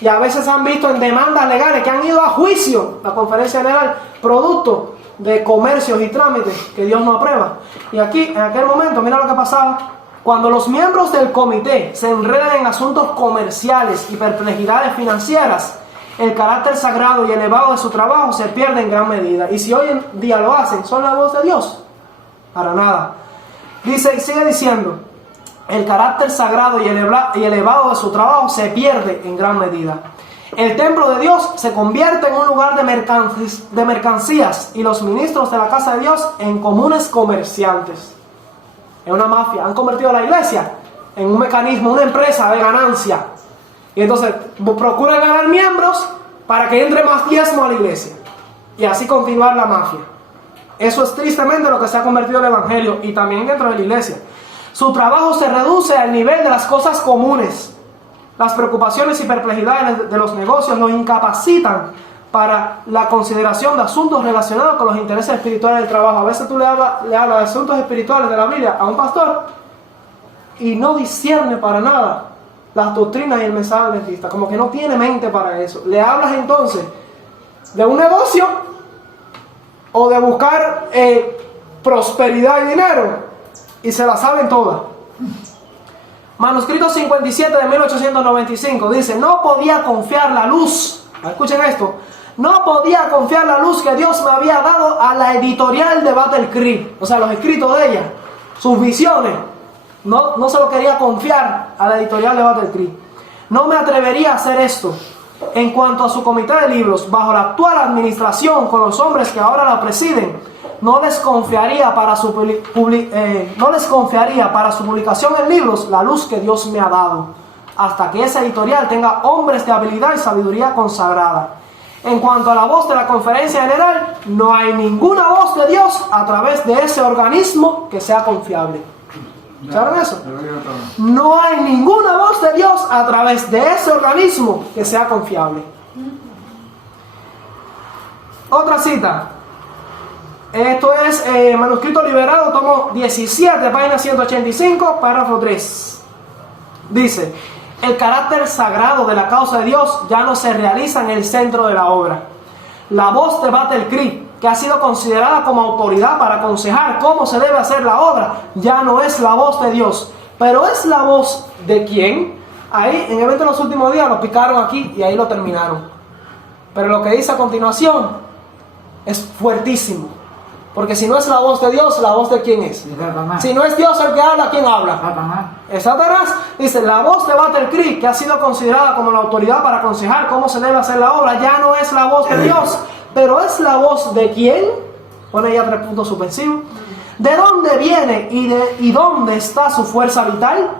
Y a veces han visto en demandas legales que han ido a juicio, la Conferencia General, producto de comercios y trámites que Dios no aprueba. Y aquí, en aquel momento, mira lo que pasaba. Cuando los miembros del comité se enredan en asuntos comerciales y perplejidades financieras, el carácter sagrado y elevado de su trabajo se pierde en gran medida. Y si hoy en día lo hacen, ¿son la voz de Dios? Para nada. Dice, sigue diciendo, el carácter sagrado y elevado de su trabajo se pierde en gran medida. El templo de Dios se convierte en un lugar de mercancías y los ministros de la casa de Dios en comunes comerciantes. Es una mafia. Han convertido a la iglesia en un mecanismo, una empresa de ganancia. Y entonces procuran ganar miembros para que entre más diezmo a la iglesia. Y así continuar la mafia. Eso es tristemente lo que se ha convertido el evangelio y también dentro de la iglesia. Su trabajo se reduce al nivel de las cosas comunes. Las preocupaciones y perplejidades de los negocios los incapacitan para la consideración de asuntos relacionados con los intereses espirituales del trabajo. A veces tú le hablas de asuntos espirituales de la Biblia a un pastor y no discierne para nada las doctrinas y el mensaje adventista, como que no tiene mente para eso. Le hablas entonces de un negocio o de buscar prosperidad y dinero y se la saben todas. Manuscrito 57 de 1895 dice: no podía confiar la luz, escuchen esto, no podía confiar la luz que Dios me había dado a la editorial de Battle Creek, o sea, los escritos de ella, sus visiones. No se lo quería confiar a la editorial de Battle Creek. No me atrevería a hacer esto. En cuanto a su comité de libros, bajo la actual administración, con los hombres que ahora la presiden, no les confiaría para su publicación en libros la luz que Dios me ha dado, hasta que esa editorial tenga hombres de habilidad y sabiduría consagrada. En cuanto a la voz de la Conferencia General, no hay ninguna voz de Dios a través de ese organismo que sea confiable. ¿Saben eso? No hay ninguna voz de Dios a través de ese organismo que sea confiable. Otra cita. Esto es manuscrito liberado, tomo 17, página 185, párrafo 3. Dice: el carácter sagrado de la causa de Dios ya no se realiza en el centro de la obra. La voz de Battle Creek, que ha sido considerada como autoridad para aconsejar cómo se debe hacer la obra, ya no es la voz de Dios. Pero es la voz de ¿quién? Ahí, en el evento de los últimos días, lo picaron aquí y ahí lo terminaron. Pero lo que dice a continuación es fuertísimo. Porque si no es la voz de Dios, ¿la voz de quién es? Si no es Dios el que habla, ¿quién habla? Satanás. Es Satanás. Dice, la voz de Battle Creek, que ha sido considerada como la autoridad para aconsejar cómo se debe hacer la obra, ya no es la voz de Dios. Pero es la voz de quién. Pone ya 3 puntos suspensivos. ¿De dónde viene y dónde está su fuerza vital?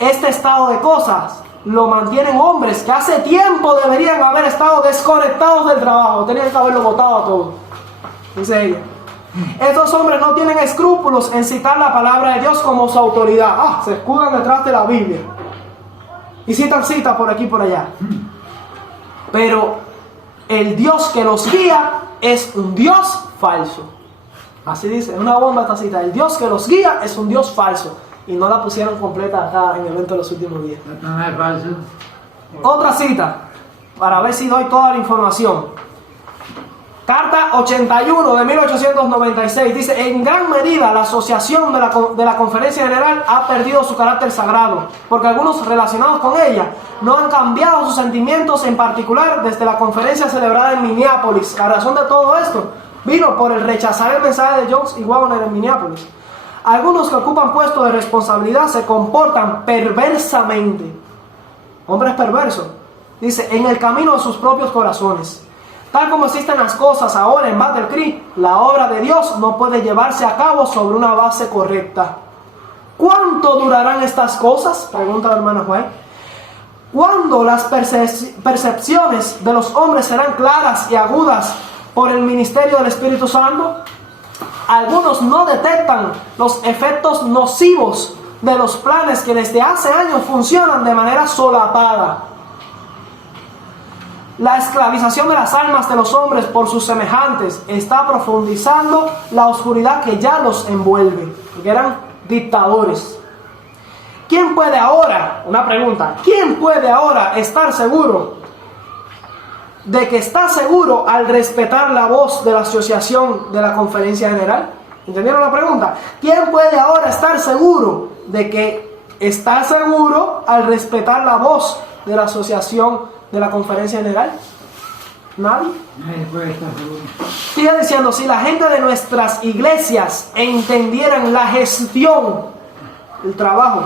Este estado de cosas lo mantienen hombres que hace tiempo deberían haber estado desconectados del trabajo. Tenían que haberlo botado a todos. Dice ella. Estos hombres no tienen escrúpulos en citar la palabra de Dios como su autoridad. Se escudan detrás de la Biblia y citan citas por aquí y por allá. Pero el Dios que los guía es un Dios falso. Así dice, es una bomba esta cita. El Dios que los guía es un Dios falso. Y no la pusieron completa acá en el evento de los últimos días. No es falso. Otra cita, para ver si doy toda la información. Carta 81 de 1896 dice: en gran medida la asociación de la Conferencia General ha perdido su carácter sagrado, porque algunos relacionados con ella no han cambiado sus sentimientos, en particular desde la conferencia celebrada en Minneapolis. La razón de todo esto vino por el rechazar el mensaje de Jones y Waggoner en Minneapolis. Algunos que ocupan puestos de responsabilidad se comportan perversamente, hombres perversos, dice, en el camino de sus propios corazones. Tal como existen las cosas ahora en Battle Creek, la obra de Dios no puede llevarse a cabo sobre una base correcta. ¿Cuánto durarán estas cosas?, pregunta la hermana White. ¿Cuándo las percepciones de los hombres serán claras y agudas por el ministerio del Espíritu Santo? Algunos no detectan los efectos nocivos de los planes que desde hace años funcionan de manera solapada. La esclavización de las almas de los hombres por sus semejantes está profundizando la oscuridad que ya los envuelve, porque eran dictadores. ¿Quién puede ahora, una pregunta, quién puede ahora estar seguro de que está seguro al respetar la voz de la asociación de la Conferencia General? ¿Entendieron la pregunta? ¿Quién puede ahora estar seguro de que está seguro al respetar la voz de la asociación de la Conferencia General? ¿Nadie? Sigue diciendo: si la gente de nuestras iglesias entendieran la gestión, el trabajo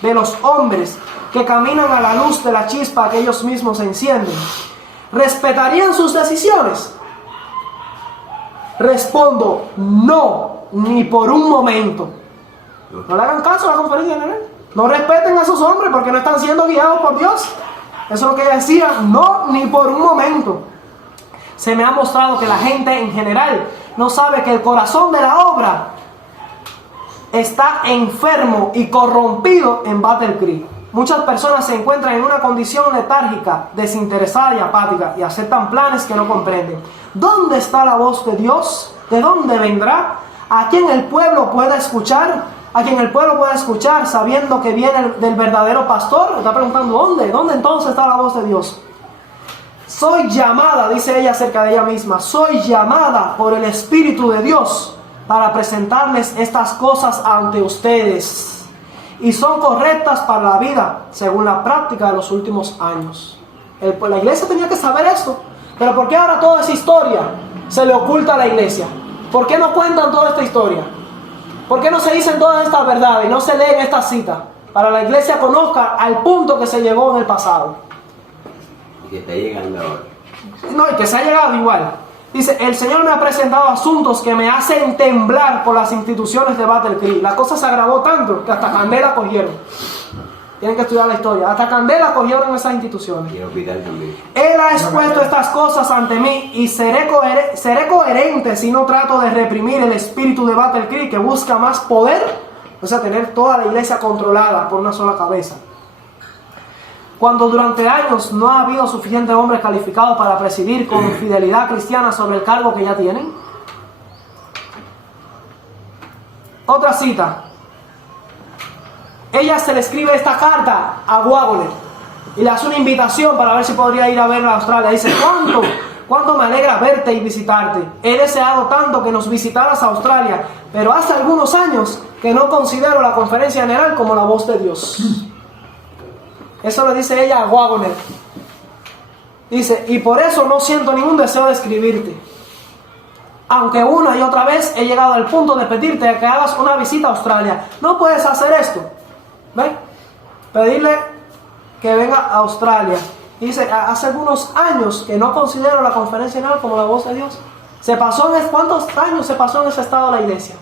de los hombres que caminan a la luz de la chispa que ellos mismos encienden, ¿respetarían sus decisiones? Respondo: no, ni por un momento. No le hagan caso a la Conferencia General. No respeten a esos hombres porque no están siendo guiados por Dios. Eso es lo que ella decía: no, ni por un momento. Se me ha mostrado que la gente en general no sabe que el corazón de la obra está enfermo y corrompido en Battle Creek. Muchas personas se encuentran en una condición letárgica, desinteresada y apática, y aceptan planes que no comprenden. ¿Dónde está la voz de Dios? ¿De dónde vendrá? ¿A quién el pueblo puede escuchar? ¿A quien el pueblo puede escuchar sabiendo que viene del verdadero pastor? Está preguntando: ¿dónde? ¿Dónde entonces está la voz de Dios? Soy llamada, dice ella acerca de ella misma, soy llamada por el Espíritu de Dios para presentarles estas cosas ante ustedes. Y son correctas para la vida, según la práctica de los últimos años. La iglesia tenía que saber esto. Pero ¿por qué ahora toda esa historia se le oculta a la iglesia? ¿Por qué no cuentan toda esta historia? ¿Por qué no se dicen todas estas verdades y no se leen estas citas? Para la iglesia conozca al punto que se llegó en el pasado. Y que está llegando ahora. No, y que se ha llegado igual. Dice: el Señor me ha presentado asuntos que me hacen temblar por las instituciones de Battle Creek. La cosa se agravó tanto que hasta candela cogieron. Tienen que estudiar la historia. Hasta candela cogieron esas instituciones. Y el hospital también. Él ha expuesto estas cosas ante mí y seré coherente si no trato de reprimir el espíritu de Battle Creek, que busca más poder, o sea, tener toda la iglesia controlada por una sola cabeza. Cuando durante años no ha habido suficientes hombres calificados para presidir con fidelidad cristiana sobre el cargo que ya tienen. Otra cita. Ella se le escribe esta carta a Waggoner y le hace una invitación para ver si podría ir a verla a Australia. Dice: ¿Cuánto me alegra verte y visitarte? He deseado tanto que nos visitaras a Australia, pero hace algunos años que no considero la Conferencia General como la voz de Dios. Eso le dice ella a Waggoner. Dice: y por eso no siento ningún deseo de escribirte, aunque una y otra vez he llegado al punto de pedirte que hagas una visita a Australia. ¿No puedes hacer esto? ¿Ven? Pedirle que venga a Australia. Dice: hace algunos años que no considero la Conferencia General como la voz de Dios. ¿Cuántos años se pasó en ese estado la iglesia?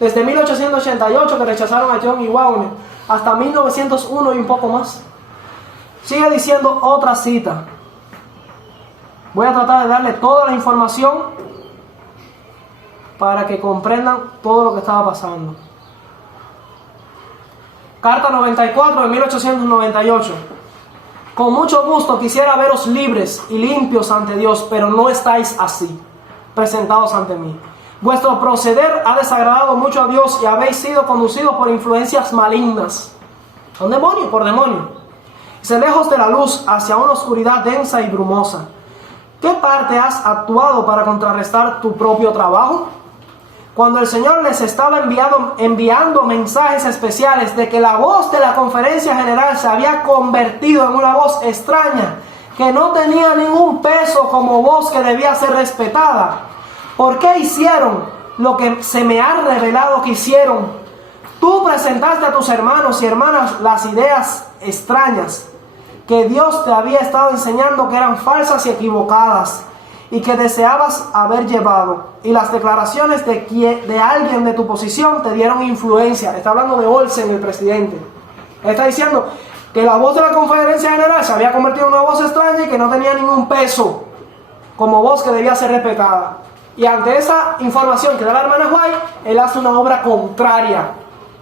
Desde 1888, que rechazaron a John y Waggoner, hasta 1901 y un poco más. Sigue diciendo otra cita. Voy a tratar de darle toda la información para que comprendan todo lo que estaba pasando. Carta 94 de 1898. Con mucho gusto quisiera veros libres y limpios ante Dios, pero no estáis así, presentados ante mí. Vuestro proceder ha desagradado mucho a Dios y habéis sido conducidos por influencias malignas. Un demonio, por demonio. Lejos de la luz, hacia una oscuridad densa y brumosa. ¿Qué parte has actuado para contrarrestar tu propio trabajo? Cuando el Señor les estaba enviando mensajes especiales de que la voz de la conferencia general se había convertido en una voz extraña, que no tenía ningún peso como voz que debía ser respetada, ¿por qué hicieron lo que se me ha revelado que hicieron? Tú presentaste a tus hermanos y hermanas las ideas extrañas que Dios te había estado enseñando, que eran falsas y equivocadas, y que deseabas haber llevado, y las declaraciones de alguien de tu posición te dieron influencia. Está hablando de Olsen, el presidente. Él está diciendo que la voz de la conferencia general se había convertido en una voz extraña y que no tenía ningún peso como voz que debía ser respetada. Y ante esa información que da la hermana White, él hace una obra contraria,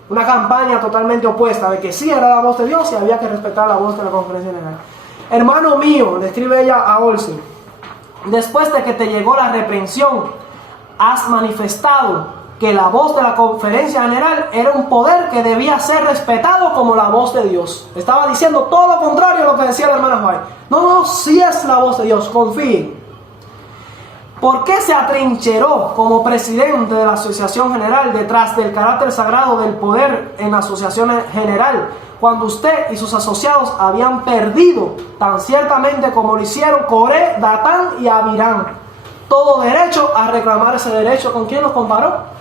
una campaña totalmente opuesta, de que sí era la voz de Dios y había que respetar la voz de la conferencia general. Hermano mío, le escribe ella a Olsen, después de que te llegó la reprensión, has manifestado que la voz de la conferencia general era un poder que debía ser respetado como la voz de Dios. Estaba diciendo todo lo contrario a lo que decía la hermana White. No, sí es la voz de Dios, confíen. ¿Por qué se atrincheró como presidente de la Asociación General detrás del carácter sagrado del poder en la Asociación General, cuando usted y sus asociados habían perdido, tan ciertamente como lo hicieron Coré, Datán y Abirán, todo derecho a reclamar ese derecho? ¿Con quién los comparó?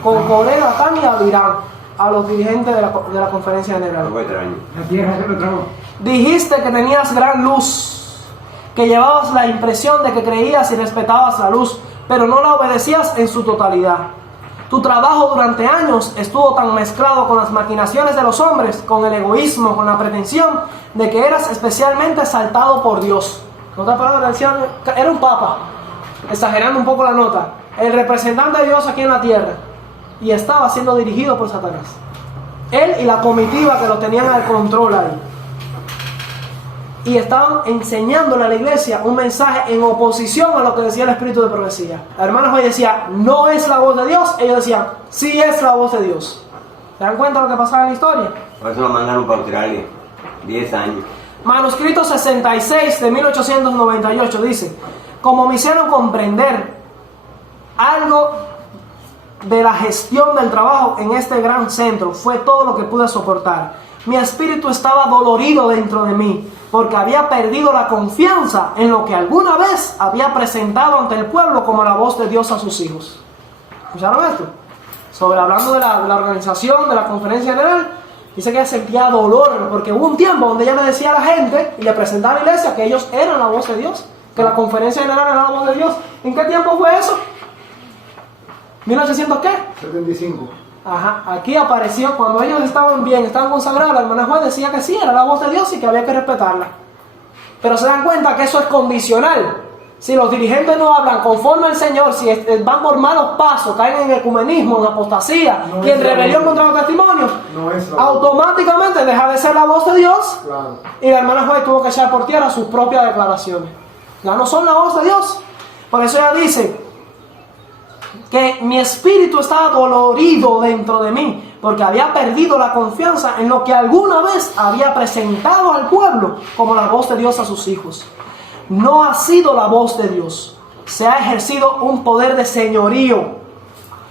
Con Coré, Datán y Abirán, a los dirigentes de la Conferencia General. La tierra se lo tragó. Dijiste que tenías gran luz, que llevabas la impresión de que creías y respetabas la luz, pero no la obedecías en su totalidad. Tu trabajo durante años estuvo tan mezclado con las maquinaciones de los hombres, con el egoísmo, con la pretensión de que eras especialmente exaltado por Dios. En otras palabras, decían, era un papa, exagerando un poco la nota, el representante de Dios aquí en la tierra, y estaba siendo dirigido por Satanás. Él y la comitiva que lo tenían al control ahí. Y estaban enseñándole a la iglesia un mensaje en oposición a lo que decía el espíritu de profecía. La hermana Joy decía, no es la voz de Dios. Ellos decían, sí es la voz de Dios. ¿Se dan cuenta de lo que pasaba en la historia? Por eso lo mandaron para Australia. 10 años. Manuscrito 66 de 1898 dice, como me hicieron comprender algo de la gestión del trabajo en este gran centro, fue todo lo que pude soportar. Mi espíritu estaba dolorido dentro de mí, porque había perdido la confianza en lo que alguna vez había presentado ante el pueblo como la voz de Dios a sus hijos. ¿Escucharon esto? Hablando de la organización, de la conferencia general, dice que ella sentía dolor, porque hubo un tiempo donde ella le decía a la gente y le presentaba a la iglesia que ellos eran la voz de Dios, que la conferencia general era la voz de Dios. ¿En qué tiempo fue eso? ¿1800 qué? 75. Ajá, aquí apareció cuando ellos estaban bien, estaban consagrados. La hermana Juan decía que sí, era la voz de Dios y que había que respetarla. Pero se dan cuenta que eso es condicional. Si los dirigentes no hablan conforme al Señor, si van por malos pasos, caen en ecumenismo, en apostasía y en rebelión contra los testimonios, automáticamente deja de ser la voz de Dios. Claro. Y la hermana Juan tuvo que echar por tierra sus propias declaraciones. Ya no son la voz de Dios. Por eso ella dice que mi espíritu estaba dolorido dentro de mí, porque había perdido la confianza en lo que alguna vez había presentado al pueblo como la voz de Dios a sus hijos. No ha sido la voz de Dios. Se ha ejercido un poder de señorío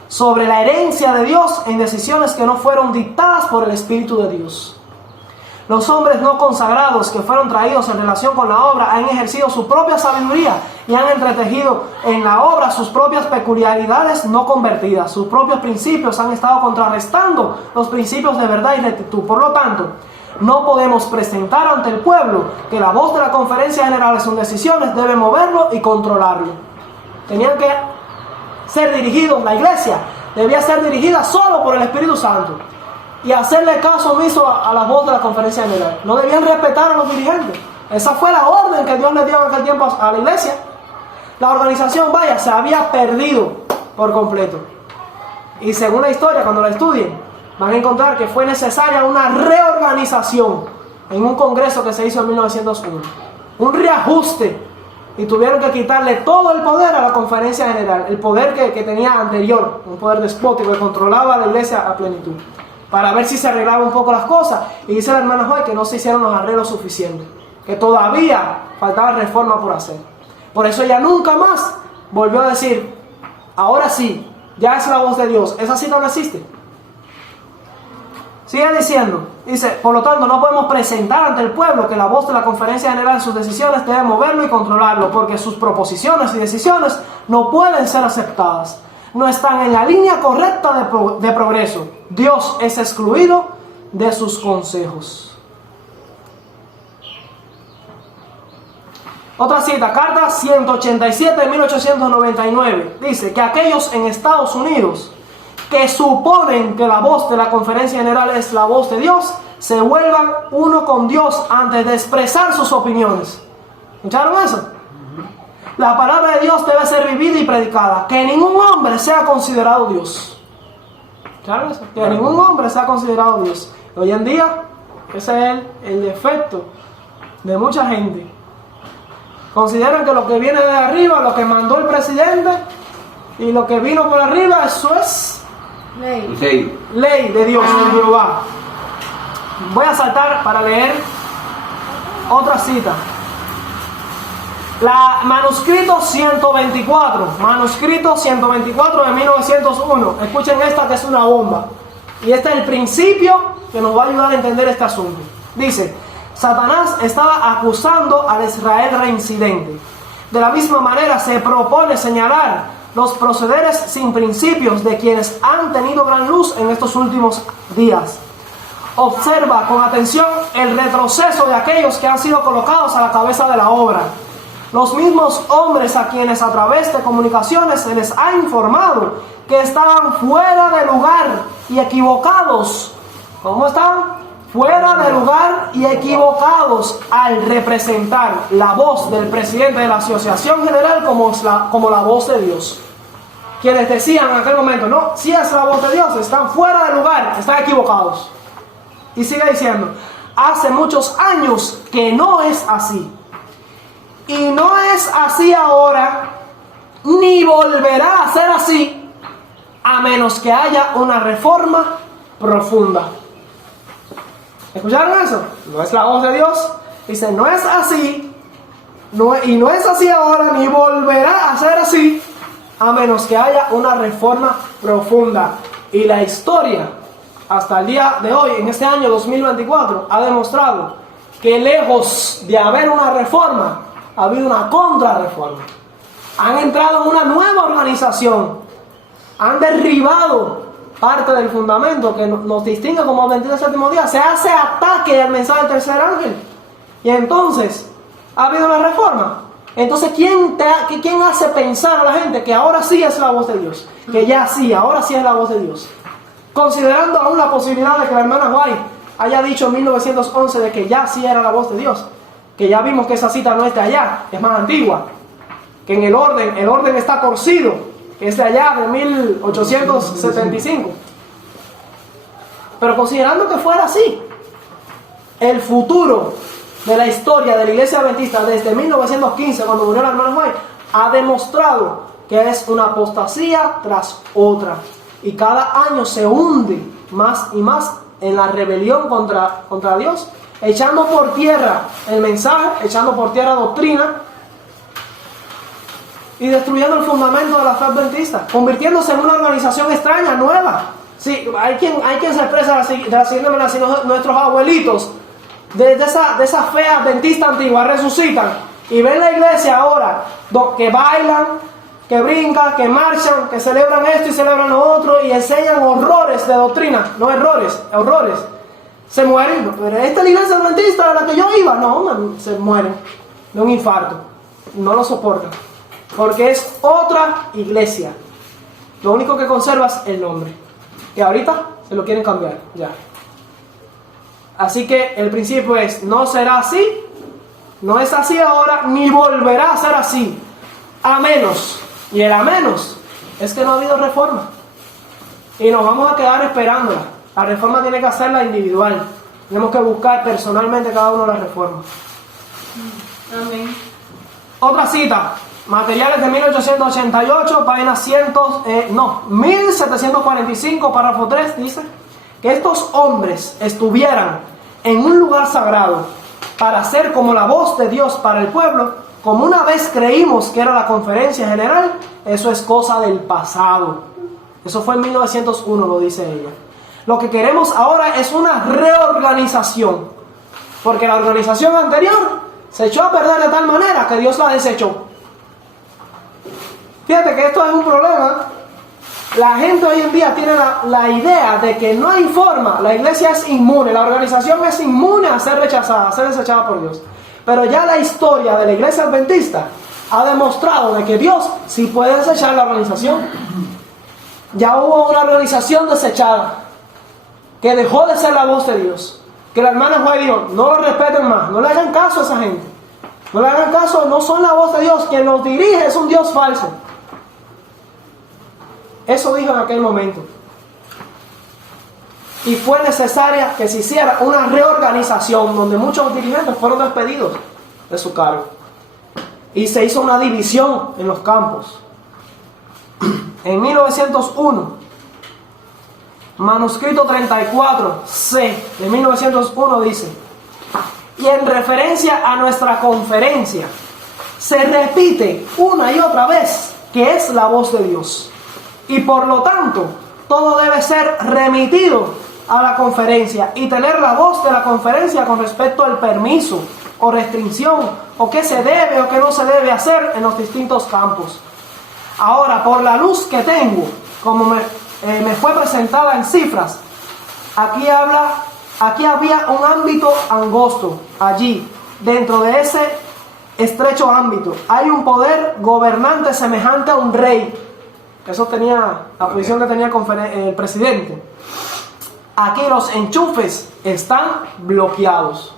sobre la herencia de Dios en decisiones que no fueron dictadas por el Espíritu de Dios. Los hombres no consagrados que fueron traídos en relación con la obra han ejercido su propia sabiduría y han entretejido en la obra sus propias peculiaridades no convertidas. Sus propios principios han estado contrarrestando los principios de verdad y rectitud. Por lo tanto, no podemos presentar ante el pueblo que la voz de la conferencia general en sus decisiones debe moverlo y controlarlo. Tenían que ser dirigidos, la iglesia debía ser dirigida solo por el Espíritu Santo y hacerle caso omiso a la voz de la conferencia general. No debían respetar a los dirigentes. Esa fue la orden que Dios le dio en aquel tiempo a la iglesia. La organización, vaya, se había perdido por completo. Y según la historia, cuando la estudien, van a encontrar que fue necesaria una reorganización en un congreso que se hizo en 1901. Un reajuste. Y tuvieron que quitarle todo el poder a la conferencia general. El poder que tenía anterior. Un poder despótico que controlaba a la iglesia a plenitud. Para ver si se arreglaban un poco las cosas. Y dice la hermana Joy que no se hicieron los arreglos suficientes. Que todavía faltaba reforma por hacer. Por eso ella nunca más volvió a decir, ahora sí, ya es la voz de Dios. Esa cita no existe. Sigue diciendo, dice, por lo tanto no podemos presentar ante el pueblo que la voz de la Conferencia General en sus decisiones debe moverlo y controlarlo, porque sus proposiciones y decisiones no pueden ser aceptadas. No están en la línea correcta de progreso. Dios es excluido de sus consejos. Otra cita, carta 187 de 1899, dice que aquellos en Estados Unidos que suponen que la voz de la Conferencia General es la voz de Dios, se vuelvan uno con Dios antes de expresar sus opiniones. ¿Escucharon eso? La palabra de Dios debe ser vivida y predicada. Que ningún hombre sea considerado Dios. ¿Escucharon eso? Que ningún hombre sea considerado Dios. Hoy en día, ese es el defecto de mucha gente. Consideran que lo que viene de arriba, lo que mandó el presidente y lo que vino por arriba, eso es ley de Dios, de Jehová. Voy a saltar para leer otra cita. Manuscrito 124 de 1901. Escuchen esta que es una bomba. Y este es el principio que nos va a ayudar a entender este asunto. Dice, Satanás estaba acusando al Israel reincidente. De la misma manera se propone señalar los procederes sin principios de quienes han tenido gran luz en estos últimos días. Observa con atención el retroceso de aquellos que han sido colocados a la cabeza de la obra. Los mismos hombres a quienes a través de comunicaciones se les ha informado que estaban fuera de lugar y equivocados. ¿Cómo estaban? Fuera de lugar y equivocados al representar la voz del presidente de la Asociación General como la voz de Dios. Quienes decían en aquel momento, no, si es la voz de Dios, están fuera de lugar, están equivocados. Y sigue diciendo, hace muchos años que no es así. Y no es así ahora, ni volverá a ser así, a menos que haya una reforma profunda. ¿Escucharon eso? No es la voz de Dios. Dice, no es así, y no es así ahora, ni volverá a ser así, a menos que haya una reforma profunda. Y la historia, hasta el día de hoy, en este año 2024, ha demostrado que lejos de haber una reforma, ha habido una contrarreforma. Han entrado en una nueva organización, han derribado parte del fundamento que nos distingue como adventistas del séptimo día. Se hace ataque al mensaje del tercer ángel. Y entonces, ¿ha habido una reforma? Entonces, ¿quién hace pensar a la gente que ahora sí es la voz de Dios? Que ya sí, ahora sí es la voz de Dios. Considerando aún la posibilidad de que la hermana White haya dicho en 1911 de que ya sí era la voz de Dios. Que ya vimos que esa cita no es de allá, es más antigua. Que en el orden está torcido. Es de allá, de 1875. Pero considerando que fuera así, el futuro de la historia de la Iglesia Adventista desde 1915, cuando murió la hermana White, ha demostrado que es una apostasía tras otra. Y cada año se hunde más y más en la rebelión contra Dios, echando por tierra el mensaje, echando por tierra doctrina, y destruyendo el fundamento de la fe adventista, convirtiéndose en una organización extraña, nueva. Sí, hay quien se expresa de la siguiente manera: si nuestros abuelitos de esa fe adventista antigua resucitan y ven la iglesia ahora, que bailan, que brincan, que marchan, que celebran esto y celebran lo otro y enseñan horrores de doctrina, no errores, horrores, se mueren. Pero esta es la iglesia adventista a la que yo iba, no, se mueren de un infarto, no lo soportan. Porque es otra iglesia. Lo único que conserva es el nombre. Y ahorita se lo quieren cambiar. Ya. Así que el principio es: no será así. No es así ahora, ni volverá a ser así. A menos. Y el a menos es que no ha habido reforma. Y nos vamos a quedar esperándola. La reforma tiene que hacerla individual. Tenemos que buscar personalmente cada uno las reformas. Amén. Otra cita. Materiales de 1888, página 1745, párrafo 3, dice que estos hombres estuvieran en un lugar sagrado para ser como la voz de Dios para el pueblo, como una vez creímos que era la conferencia general, eso es cosa del pasado. Eso fue en 1901, lo dice ella. Lo que queremos ahora es una reorganización, porque la organización anterior se echó a perder de tal manera que Dios la desechó. Fíjate que esto es un problema. La gente hoy en día tiene la idea de que no hay forma, la iglesia es inmune, la organización es inmune a ser rechazada, a ser desechada por Dios. Pero ya la historia de la iglesia adventista ha demostrado de que Dios sí puede desechar la organización. Ya hubo una organización desechada que dejó de ser la voz de Dios. Que la hermana White dijo, no lo respeten más, no le hagan caso a esa gente. No le hagan caso, no son la voz de Dios, quien los dirige es un Dios falso. Eso dijo en aquel momento. Y fue necesaria que se hiciera una reorganización donde muchos dirigentes fueron despedidos de su cargo. Y se hizo una división en los campos. En 1901, manuscrito 34C de 1901 dice: y en referencia a nuestra conferencia, se repite una y otra vez que es la voz de Dios. Y por lo tanto, todo debe ser remitido a la conferencia y tener la voz de la conferencia con respecto al permiso o restricción o qué se debe o qué no se debe hacer en los distintos campos. Ahora, por la luz que tengo, como me fue presentada en cifras, aquí había un ámbito angosto, allí, dentro de ese estrecho ámbito, hay un poder gobernante semejante a un rey. Eso tenía la posición que tenía el presidente. Aquí los enchufes están bloqueados.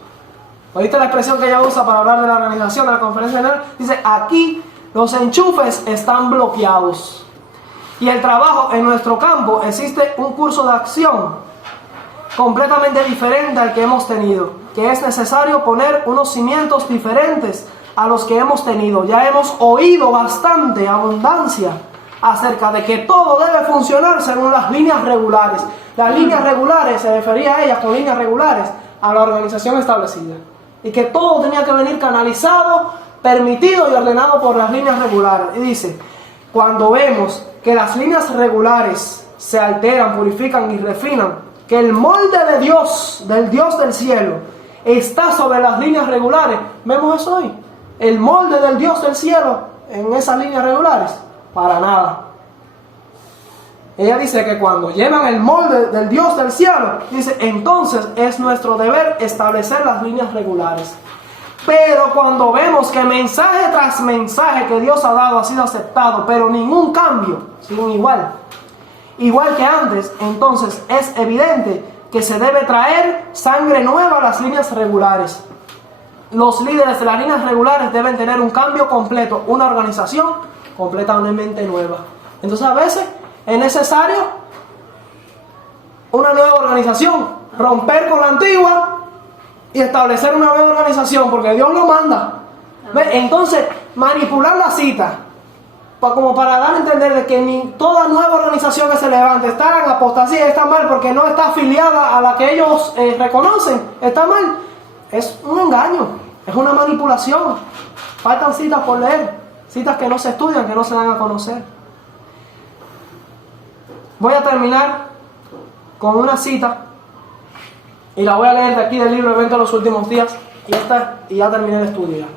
¿Oíste la expresión que ella usa para hablar de la organización de la conferencia general? Dice, aquí los enchufes están bloqueados. Y el trabajo en nuestro campo, existe un curso de acción completamente diferente al que hemos tenido, que es necesario poner unos cimientos diferentes a los que hemos tenido. Ya hemos oído bastante abundancia acerca de que todo debe funcionar según las líneas regulares. Las líneas regulares, se refería a ellas con líneas regulares, a la organización establecida. Y que todo tenía que venir canalizado, permitido y ordenado por las líneas regulares. Y dice, cuando vemos que las líneas regulares se alteran, purifican y refinan, que el molde de Dios, del Dios del cielo, está sobre las líneas regulares, vemos eso hoy. El molde del Dios del cielo en esas líneas regulares, para nada. Ella dice que cuando llevan el molde del Dios del cielo, dice, entonces es nuestro deber establecer las líneas regulares. Pero cuando vemos que mensaje tras mensaje que Dios ha dado ha sido aceptado, pero ningún cambio, sino igual que antes, entonces es evidente que se debe traer sangre nueva a las líneas regulares. Los líderes de las líneas regulares deben tener un cambio completo, una organización completamente nueva. Entonces a veces es necesario una nueva organización, romper con la antigua y establecer una nueva organización, porque Dios lo manda. ¿Ves? Entonces manipular la cita como para dar a entender de que ni toda nueva organización que se levante está en apostasía, está mal porque no está afiliada a la que ellos reconocen, está mal, es un engaño, es una manipulación. Faltan citas por leer, citas que no se estudian, que no se dan a conocer. Voy a terminar con una cita y la voy a leer de aquí del libro Evento de los Últimos Días, y ya terminé el estudio ya.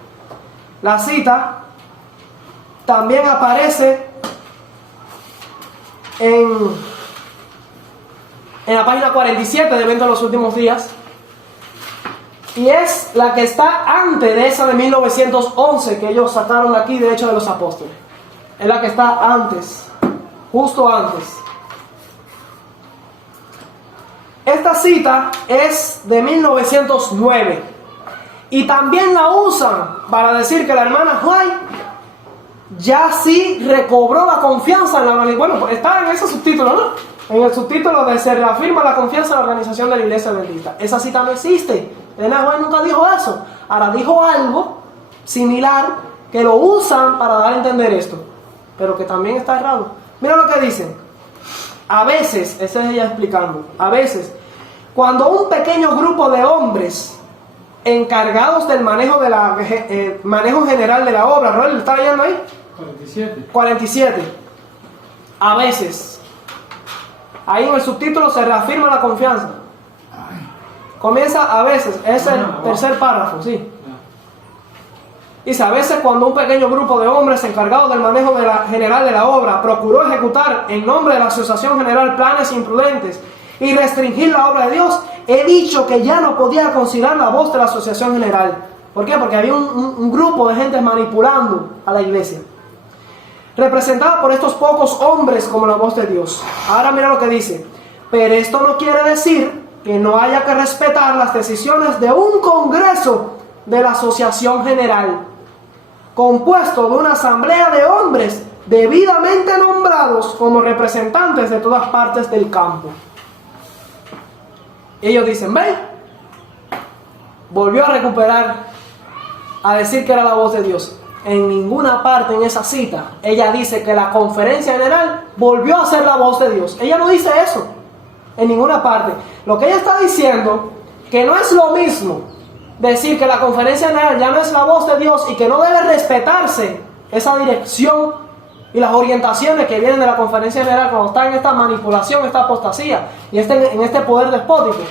La cita también aparece en la página 47 de Evento de los Últimos Días, y es la que está antes de esa de 1911 que ellos sacaron aquí de Hechos de los Apóstoles. Es la que está antes, justo antes. Esta cita es de 1909 y también la usan para decir que la hermana White ya sí recobró la confianza en la organización. Bueno, pues está en ese subtítulo, ¿no? En el subtítulo de se reafirma la confianza en la organización de la iglesia adventista. Esa cita no existe. Elena White nunca dijo eso. Ahora dijo algo similar que lo usan para dar a entender esto, pero que también está errado. Mira lo que dicen. A veces, esa es ella explicando, a veces, cuando un pequeño grupo de hombres encargados del manejo, manejo general de la obra. ¿Roel está leyendo ahí? 47. 47. A veces. Ahí en el subtítulo se reafirma la confianza. Comienza a veces, es el tercer párrafo, sí. Dice, a veces cuando un pequeño grupo de hombres encargados del manejo general de la obra procuró ejecutar en nombre de la Asociación General planes imprudentes y restringir la obra de Dios, he dicho que ya no podía considerar la voz de la Asociación General. ¿Por qué? Porque había un grupo de gente manipulando a la iglesia, representada por estos pocos hombres como la voz de Dios. Ahora mira lo que dice. Pero esto no quiere decir que no haya que respetar las decisiones de un congreso de la Asociación General, compuesto de una asamblea de hombres debidamente nombrados como representantes de todas partes del campo. Ellos dicen, ven, volvió a recuperar, a decir que era la voz de Dios. En ninguna parte en esa cita ella dice que la conferencia general volvió a ser la voz de Dios. Ella no dice eso en ninguna parte. Lo que ella está diciendo, que no es lo mismo decir que la conferencia general ya no es la voz de Dios y que no debe respetarse esa dirección y las orientaciones que vienen de la conferencia general cuando está en esta manipulación, esta apostasía y en este poder despótico.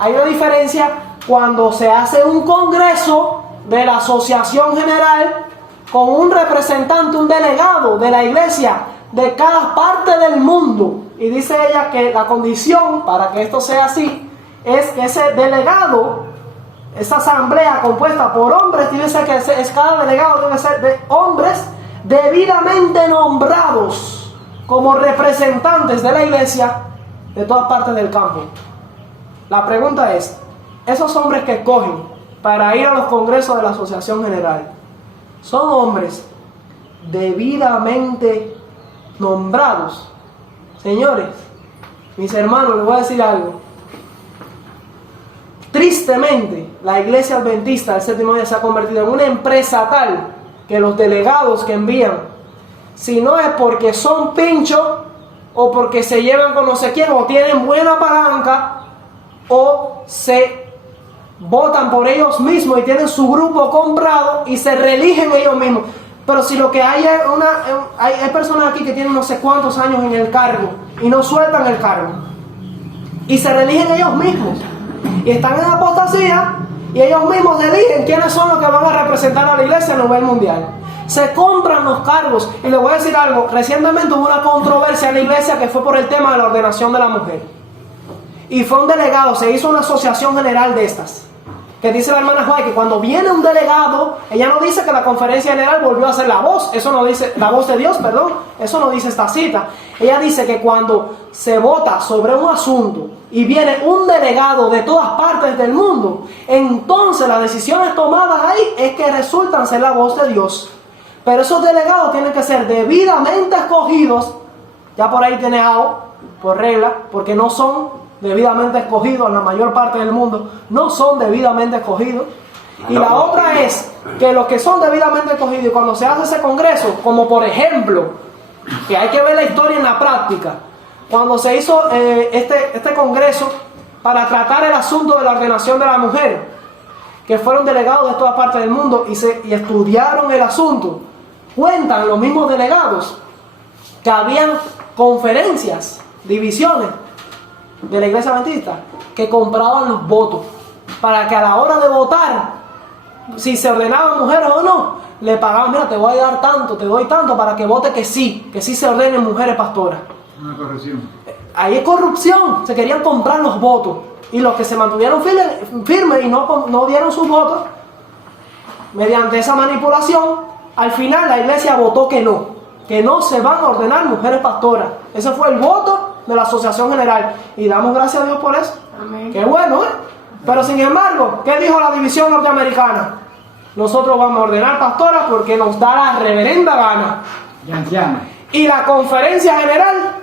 Hay una diferencia cuando se hace un congreso de la Asociación General con un representante, un delegado de la iglesia de cada parte del mundo. Y dice ella que la condición para que esto sea así es que ese delegado, esa asamblea compuesta por hombres, dice que cada delegado debe ser de hombres debidamente nombrados como representantes de la iglesia de todas partes del campo. La pregunta es, esos hombres que escogen para ir a los congresos de la Asociación General, ¿son hombres debidamente nombrados? Señores, mis hermanos, les voy a decir algo. Tristemente, la iglesia adventista del séptimo día se ha convertido en una empresa tal que los delegados que envían, si no es porque son pinchos o porque se llevan con no sé quién o tienen buena palanca o se votan por ellos mismos y tienen su grupo comprado y se reeligen ellos mismos. Pero si lo que hay es hay personas aquí que tienen no sé cuántos años en el cargo y no sueltan el cargo y se reeligen ellos mismos y están en apostasía y ellos mismos eligen quiénes son los que van a representar a la iglesia a nivel mundial. Se compran los cargos. Y les voy a decir algo, recientemente hubo una controversia en la iglesia que fue por el tema de la ordenación de la mujer y fue un delegado, se hizo una asociación general de estas, que dice la hermana Joy que cuando viene un delegado, ella no dice que la conferencia general volvió a ser la voz, eso no dice, la voz de Dios, perdón, eso no dice esta cita. Ella dice que cuando se vota sobre un asunto y viene un delegado de todas partes del mundo, entonces las decisiones tomadas ahí es que resultan ser la voz de Dios. Pero esos delegados tienen que ser debidamente escogidos, ya por ahí tiene AO, por regla, porque no son debidamente escogidos en la mayor parte del mundo, no son debidamente escogidos. Y la otra es que los que son debidamente escogidos, y cuando se hace ese congreso, como por ejemplo, que hay que ver la historia en la práctica, cuando se hizo este congreso para tratar el asunto de la ordenación de la mujer, que fueron delegados de todas partes del mundo y estudiaron el asunto, cuentan los mismos delegados que habían conferencias, divisiones de la iglesia adventista que compraban los votos para que a la hora de votar, si se ordenaban mujeres o no, le pagaban, mira, te voy a dar tanto, te doy tanto para que vote que sí se ordenen mujeres pastoras. Una corrección. Ahí es corrupción, se querían comprar los votos y los que se mantuvieron firmes y no dieron sus votos, mediante esa manipulación, al final la iglesia votó que no se van a ordenar mujeres pastoras. Ese fue el voto de la Asociación General y damos gracias a Dios por eso. Amén. Qué bueno, ¿eh? Pero sin embargo, ¿qué dijo la división norteamericana? Nosotros vamos a ordenar pastoras porque nos da la reverenda gana. Y anciana. Y la conferencia general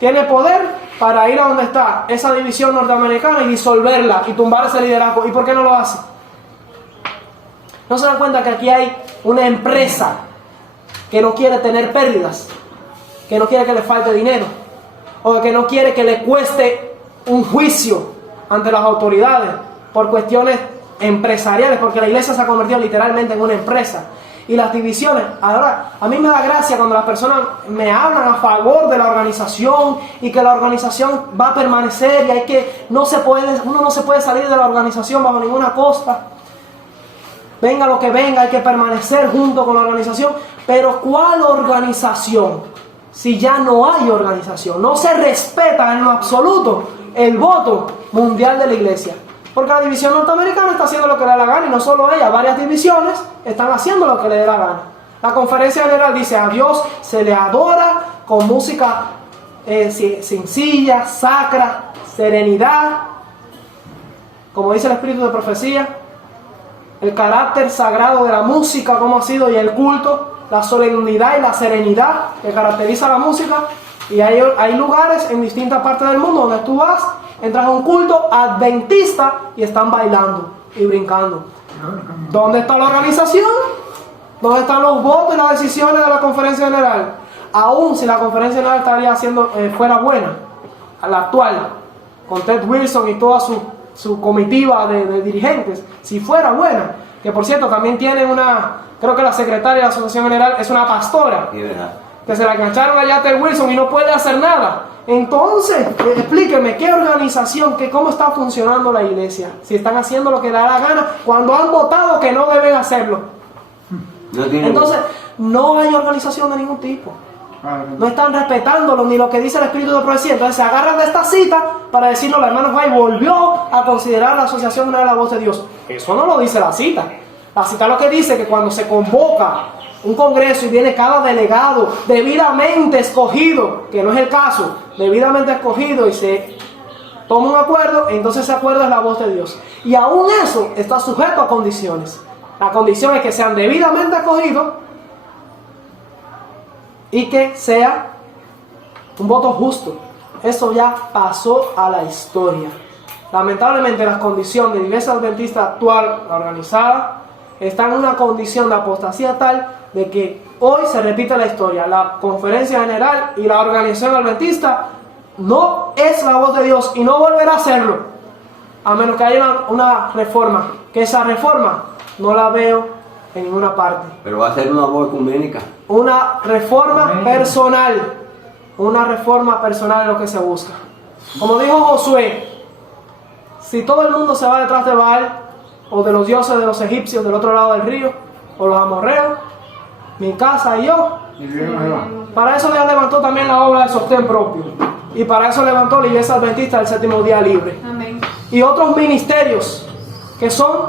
tiene poder para ir a donde está esa división norteamericana y disolverla y tumbar ese liderazgo. ¿Y por qué no lo hace? ¿No se dan cuenta que aquí hay una empresa que no quiere tener pérdidas, que no quiere que le falte dinero, o que no quiere que le cueste un juicio ante las autoridades por cuestiones empresariales, porque la iglesia se ha convertido literalmente en una empresa. Y las divisiones, ahora a mí me da gracia cuando las personas me hablan a favor de la organización y que la organización va a permanecer y hay que, uno no se puede salir de la organización bajo ninguna costa. Venga lo que venga, hay que permanecer junto con la organización. Pero ¿cuál organización? Si ya no hay organización, no se respeta en lo absoluto el voto mundial de la iglesia. Porque la división norteamericana está haciendo lo que le da la gana, y no solo ella, varias divisiones están haciendo lo que le dé la gana. La conferencia general dice: a Dios se le adora con música sencilla, sacra, serenidad, como dice el espíritu de profecía, el carácter sagrado de la música, como ha sido, y el culto, la solemnidad y la serenidad que caracteriza la música. Y hay lugares en distintas partes del mundo donde tú vas, entras a un culto adventista y están bailando y brincando. ¿Dónde está la organización? ¿Dónde están los votos y las decisiones de la conferencia general? Aún si la conferencia general fuera buena, a la actual, con Ted Wilson y toda su comitiva de dirigentes, si fuera buena, que por cierto también tienen creo que la secretaria de la asociación general es una pastora, Sí, ¿verdad? que se la engancharon allá a Ted Wilson y no puede hacer nada. Entonces, explíqueme qué organización, cómo está funcionando la iglesia, si están haciendo lo que da la gana cuando han votado que no deben hacerlo. No tiene. Entonces, no hay organización de ningún tipo. No están respetándolo ni lo que dice el espíritu de profecía. Entonces se agarran de esta cita para decirlo: la hermana White volvió a considerar la asociación una de la voz de Dios. Eso no lo dice la cita. La cita lo que dice que cuando se convoca un congreso y viene cada delegado debidamente escogido, que no es el caso, debidamente escogido, y se toma un acuerdo, entonces ese acuerdo es la voz de Dios. Y aún eso está sujeto a condiciones. La condición es que sean debidamente escogidos y que sea un voto justo. Eso ya pasó a la historia. Lamentablemente las condiciones de la iglesia adventista actual, organizada, están en una condición de apostasía tal de que hoy se repite la historia. La conferencia general y la organización adventista no es la voz de Dios y no volverá a serlo, a menos que haya una reforma. Que esa reforma no la veo en ninguna parte. Pero va a ser una voz ecuménica. Una reforma personal. Una reforma personal es lo que se busca. Como dijo Josué: si todo el mundo se va detrás de Baal o de los dioses de los egipcios del otro lado del río, o los amorreos, mi casa y yo, para eso Dios levantó también la obra de sostén propio. Y para eso levantó la iglesia adventista del séptimo día libre. Amén. Y otros ministerios que son,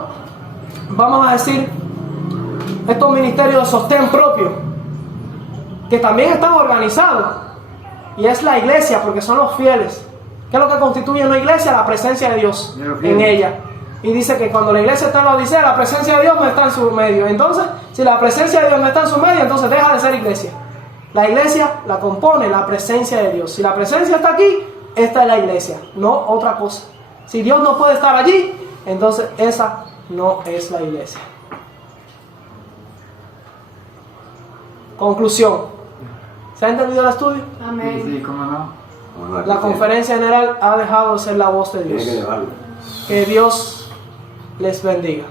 vamos a decir, estos ministerios de sostén propio, que también están organizados. Y es la iglesia, porque son los fieles. ¿Qué es lo que constituye una iglesia? La presencia de Dios en ella. Y dice que cuando la iglesia está en la odisea, la presencia de Dios no está en su medio. Entonces, si la presencia de Dios no está en su medio, entonces deja de ser iglesia. La iglesia la compone la presencia de Dios. Si la presencia está aquí, esta es la iglesia, no otra cosa. Si Dios no puede estar allí, entonces esa no es la iglesia. Conclusión. ¿Se ha entendido el estudio? Amén. Sí, cómo no. Como La conferencia general ha dejado de ser la voz de Tiene que Dios. llevarlo. Que Dios les bendiga.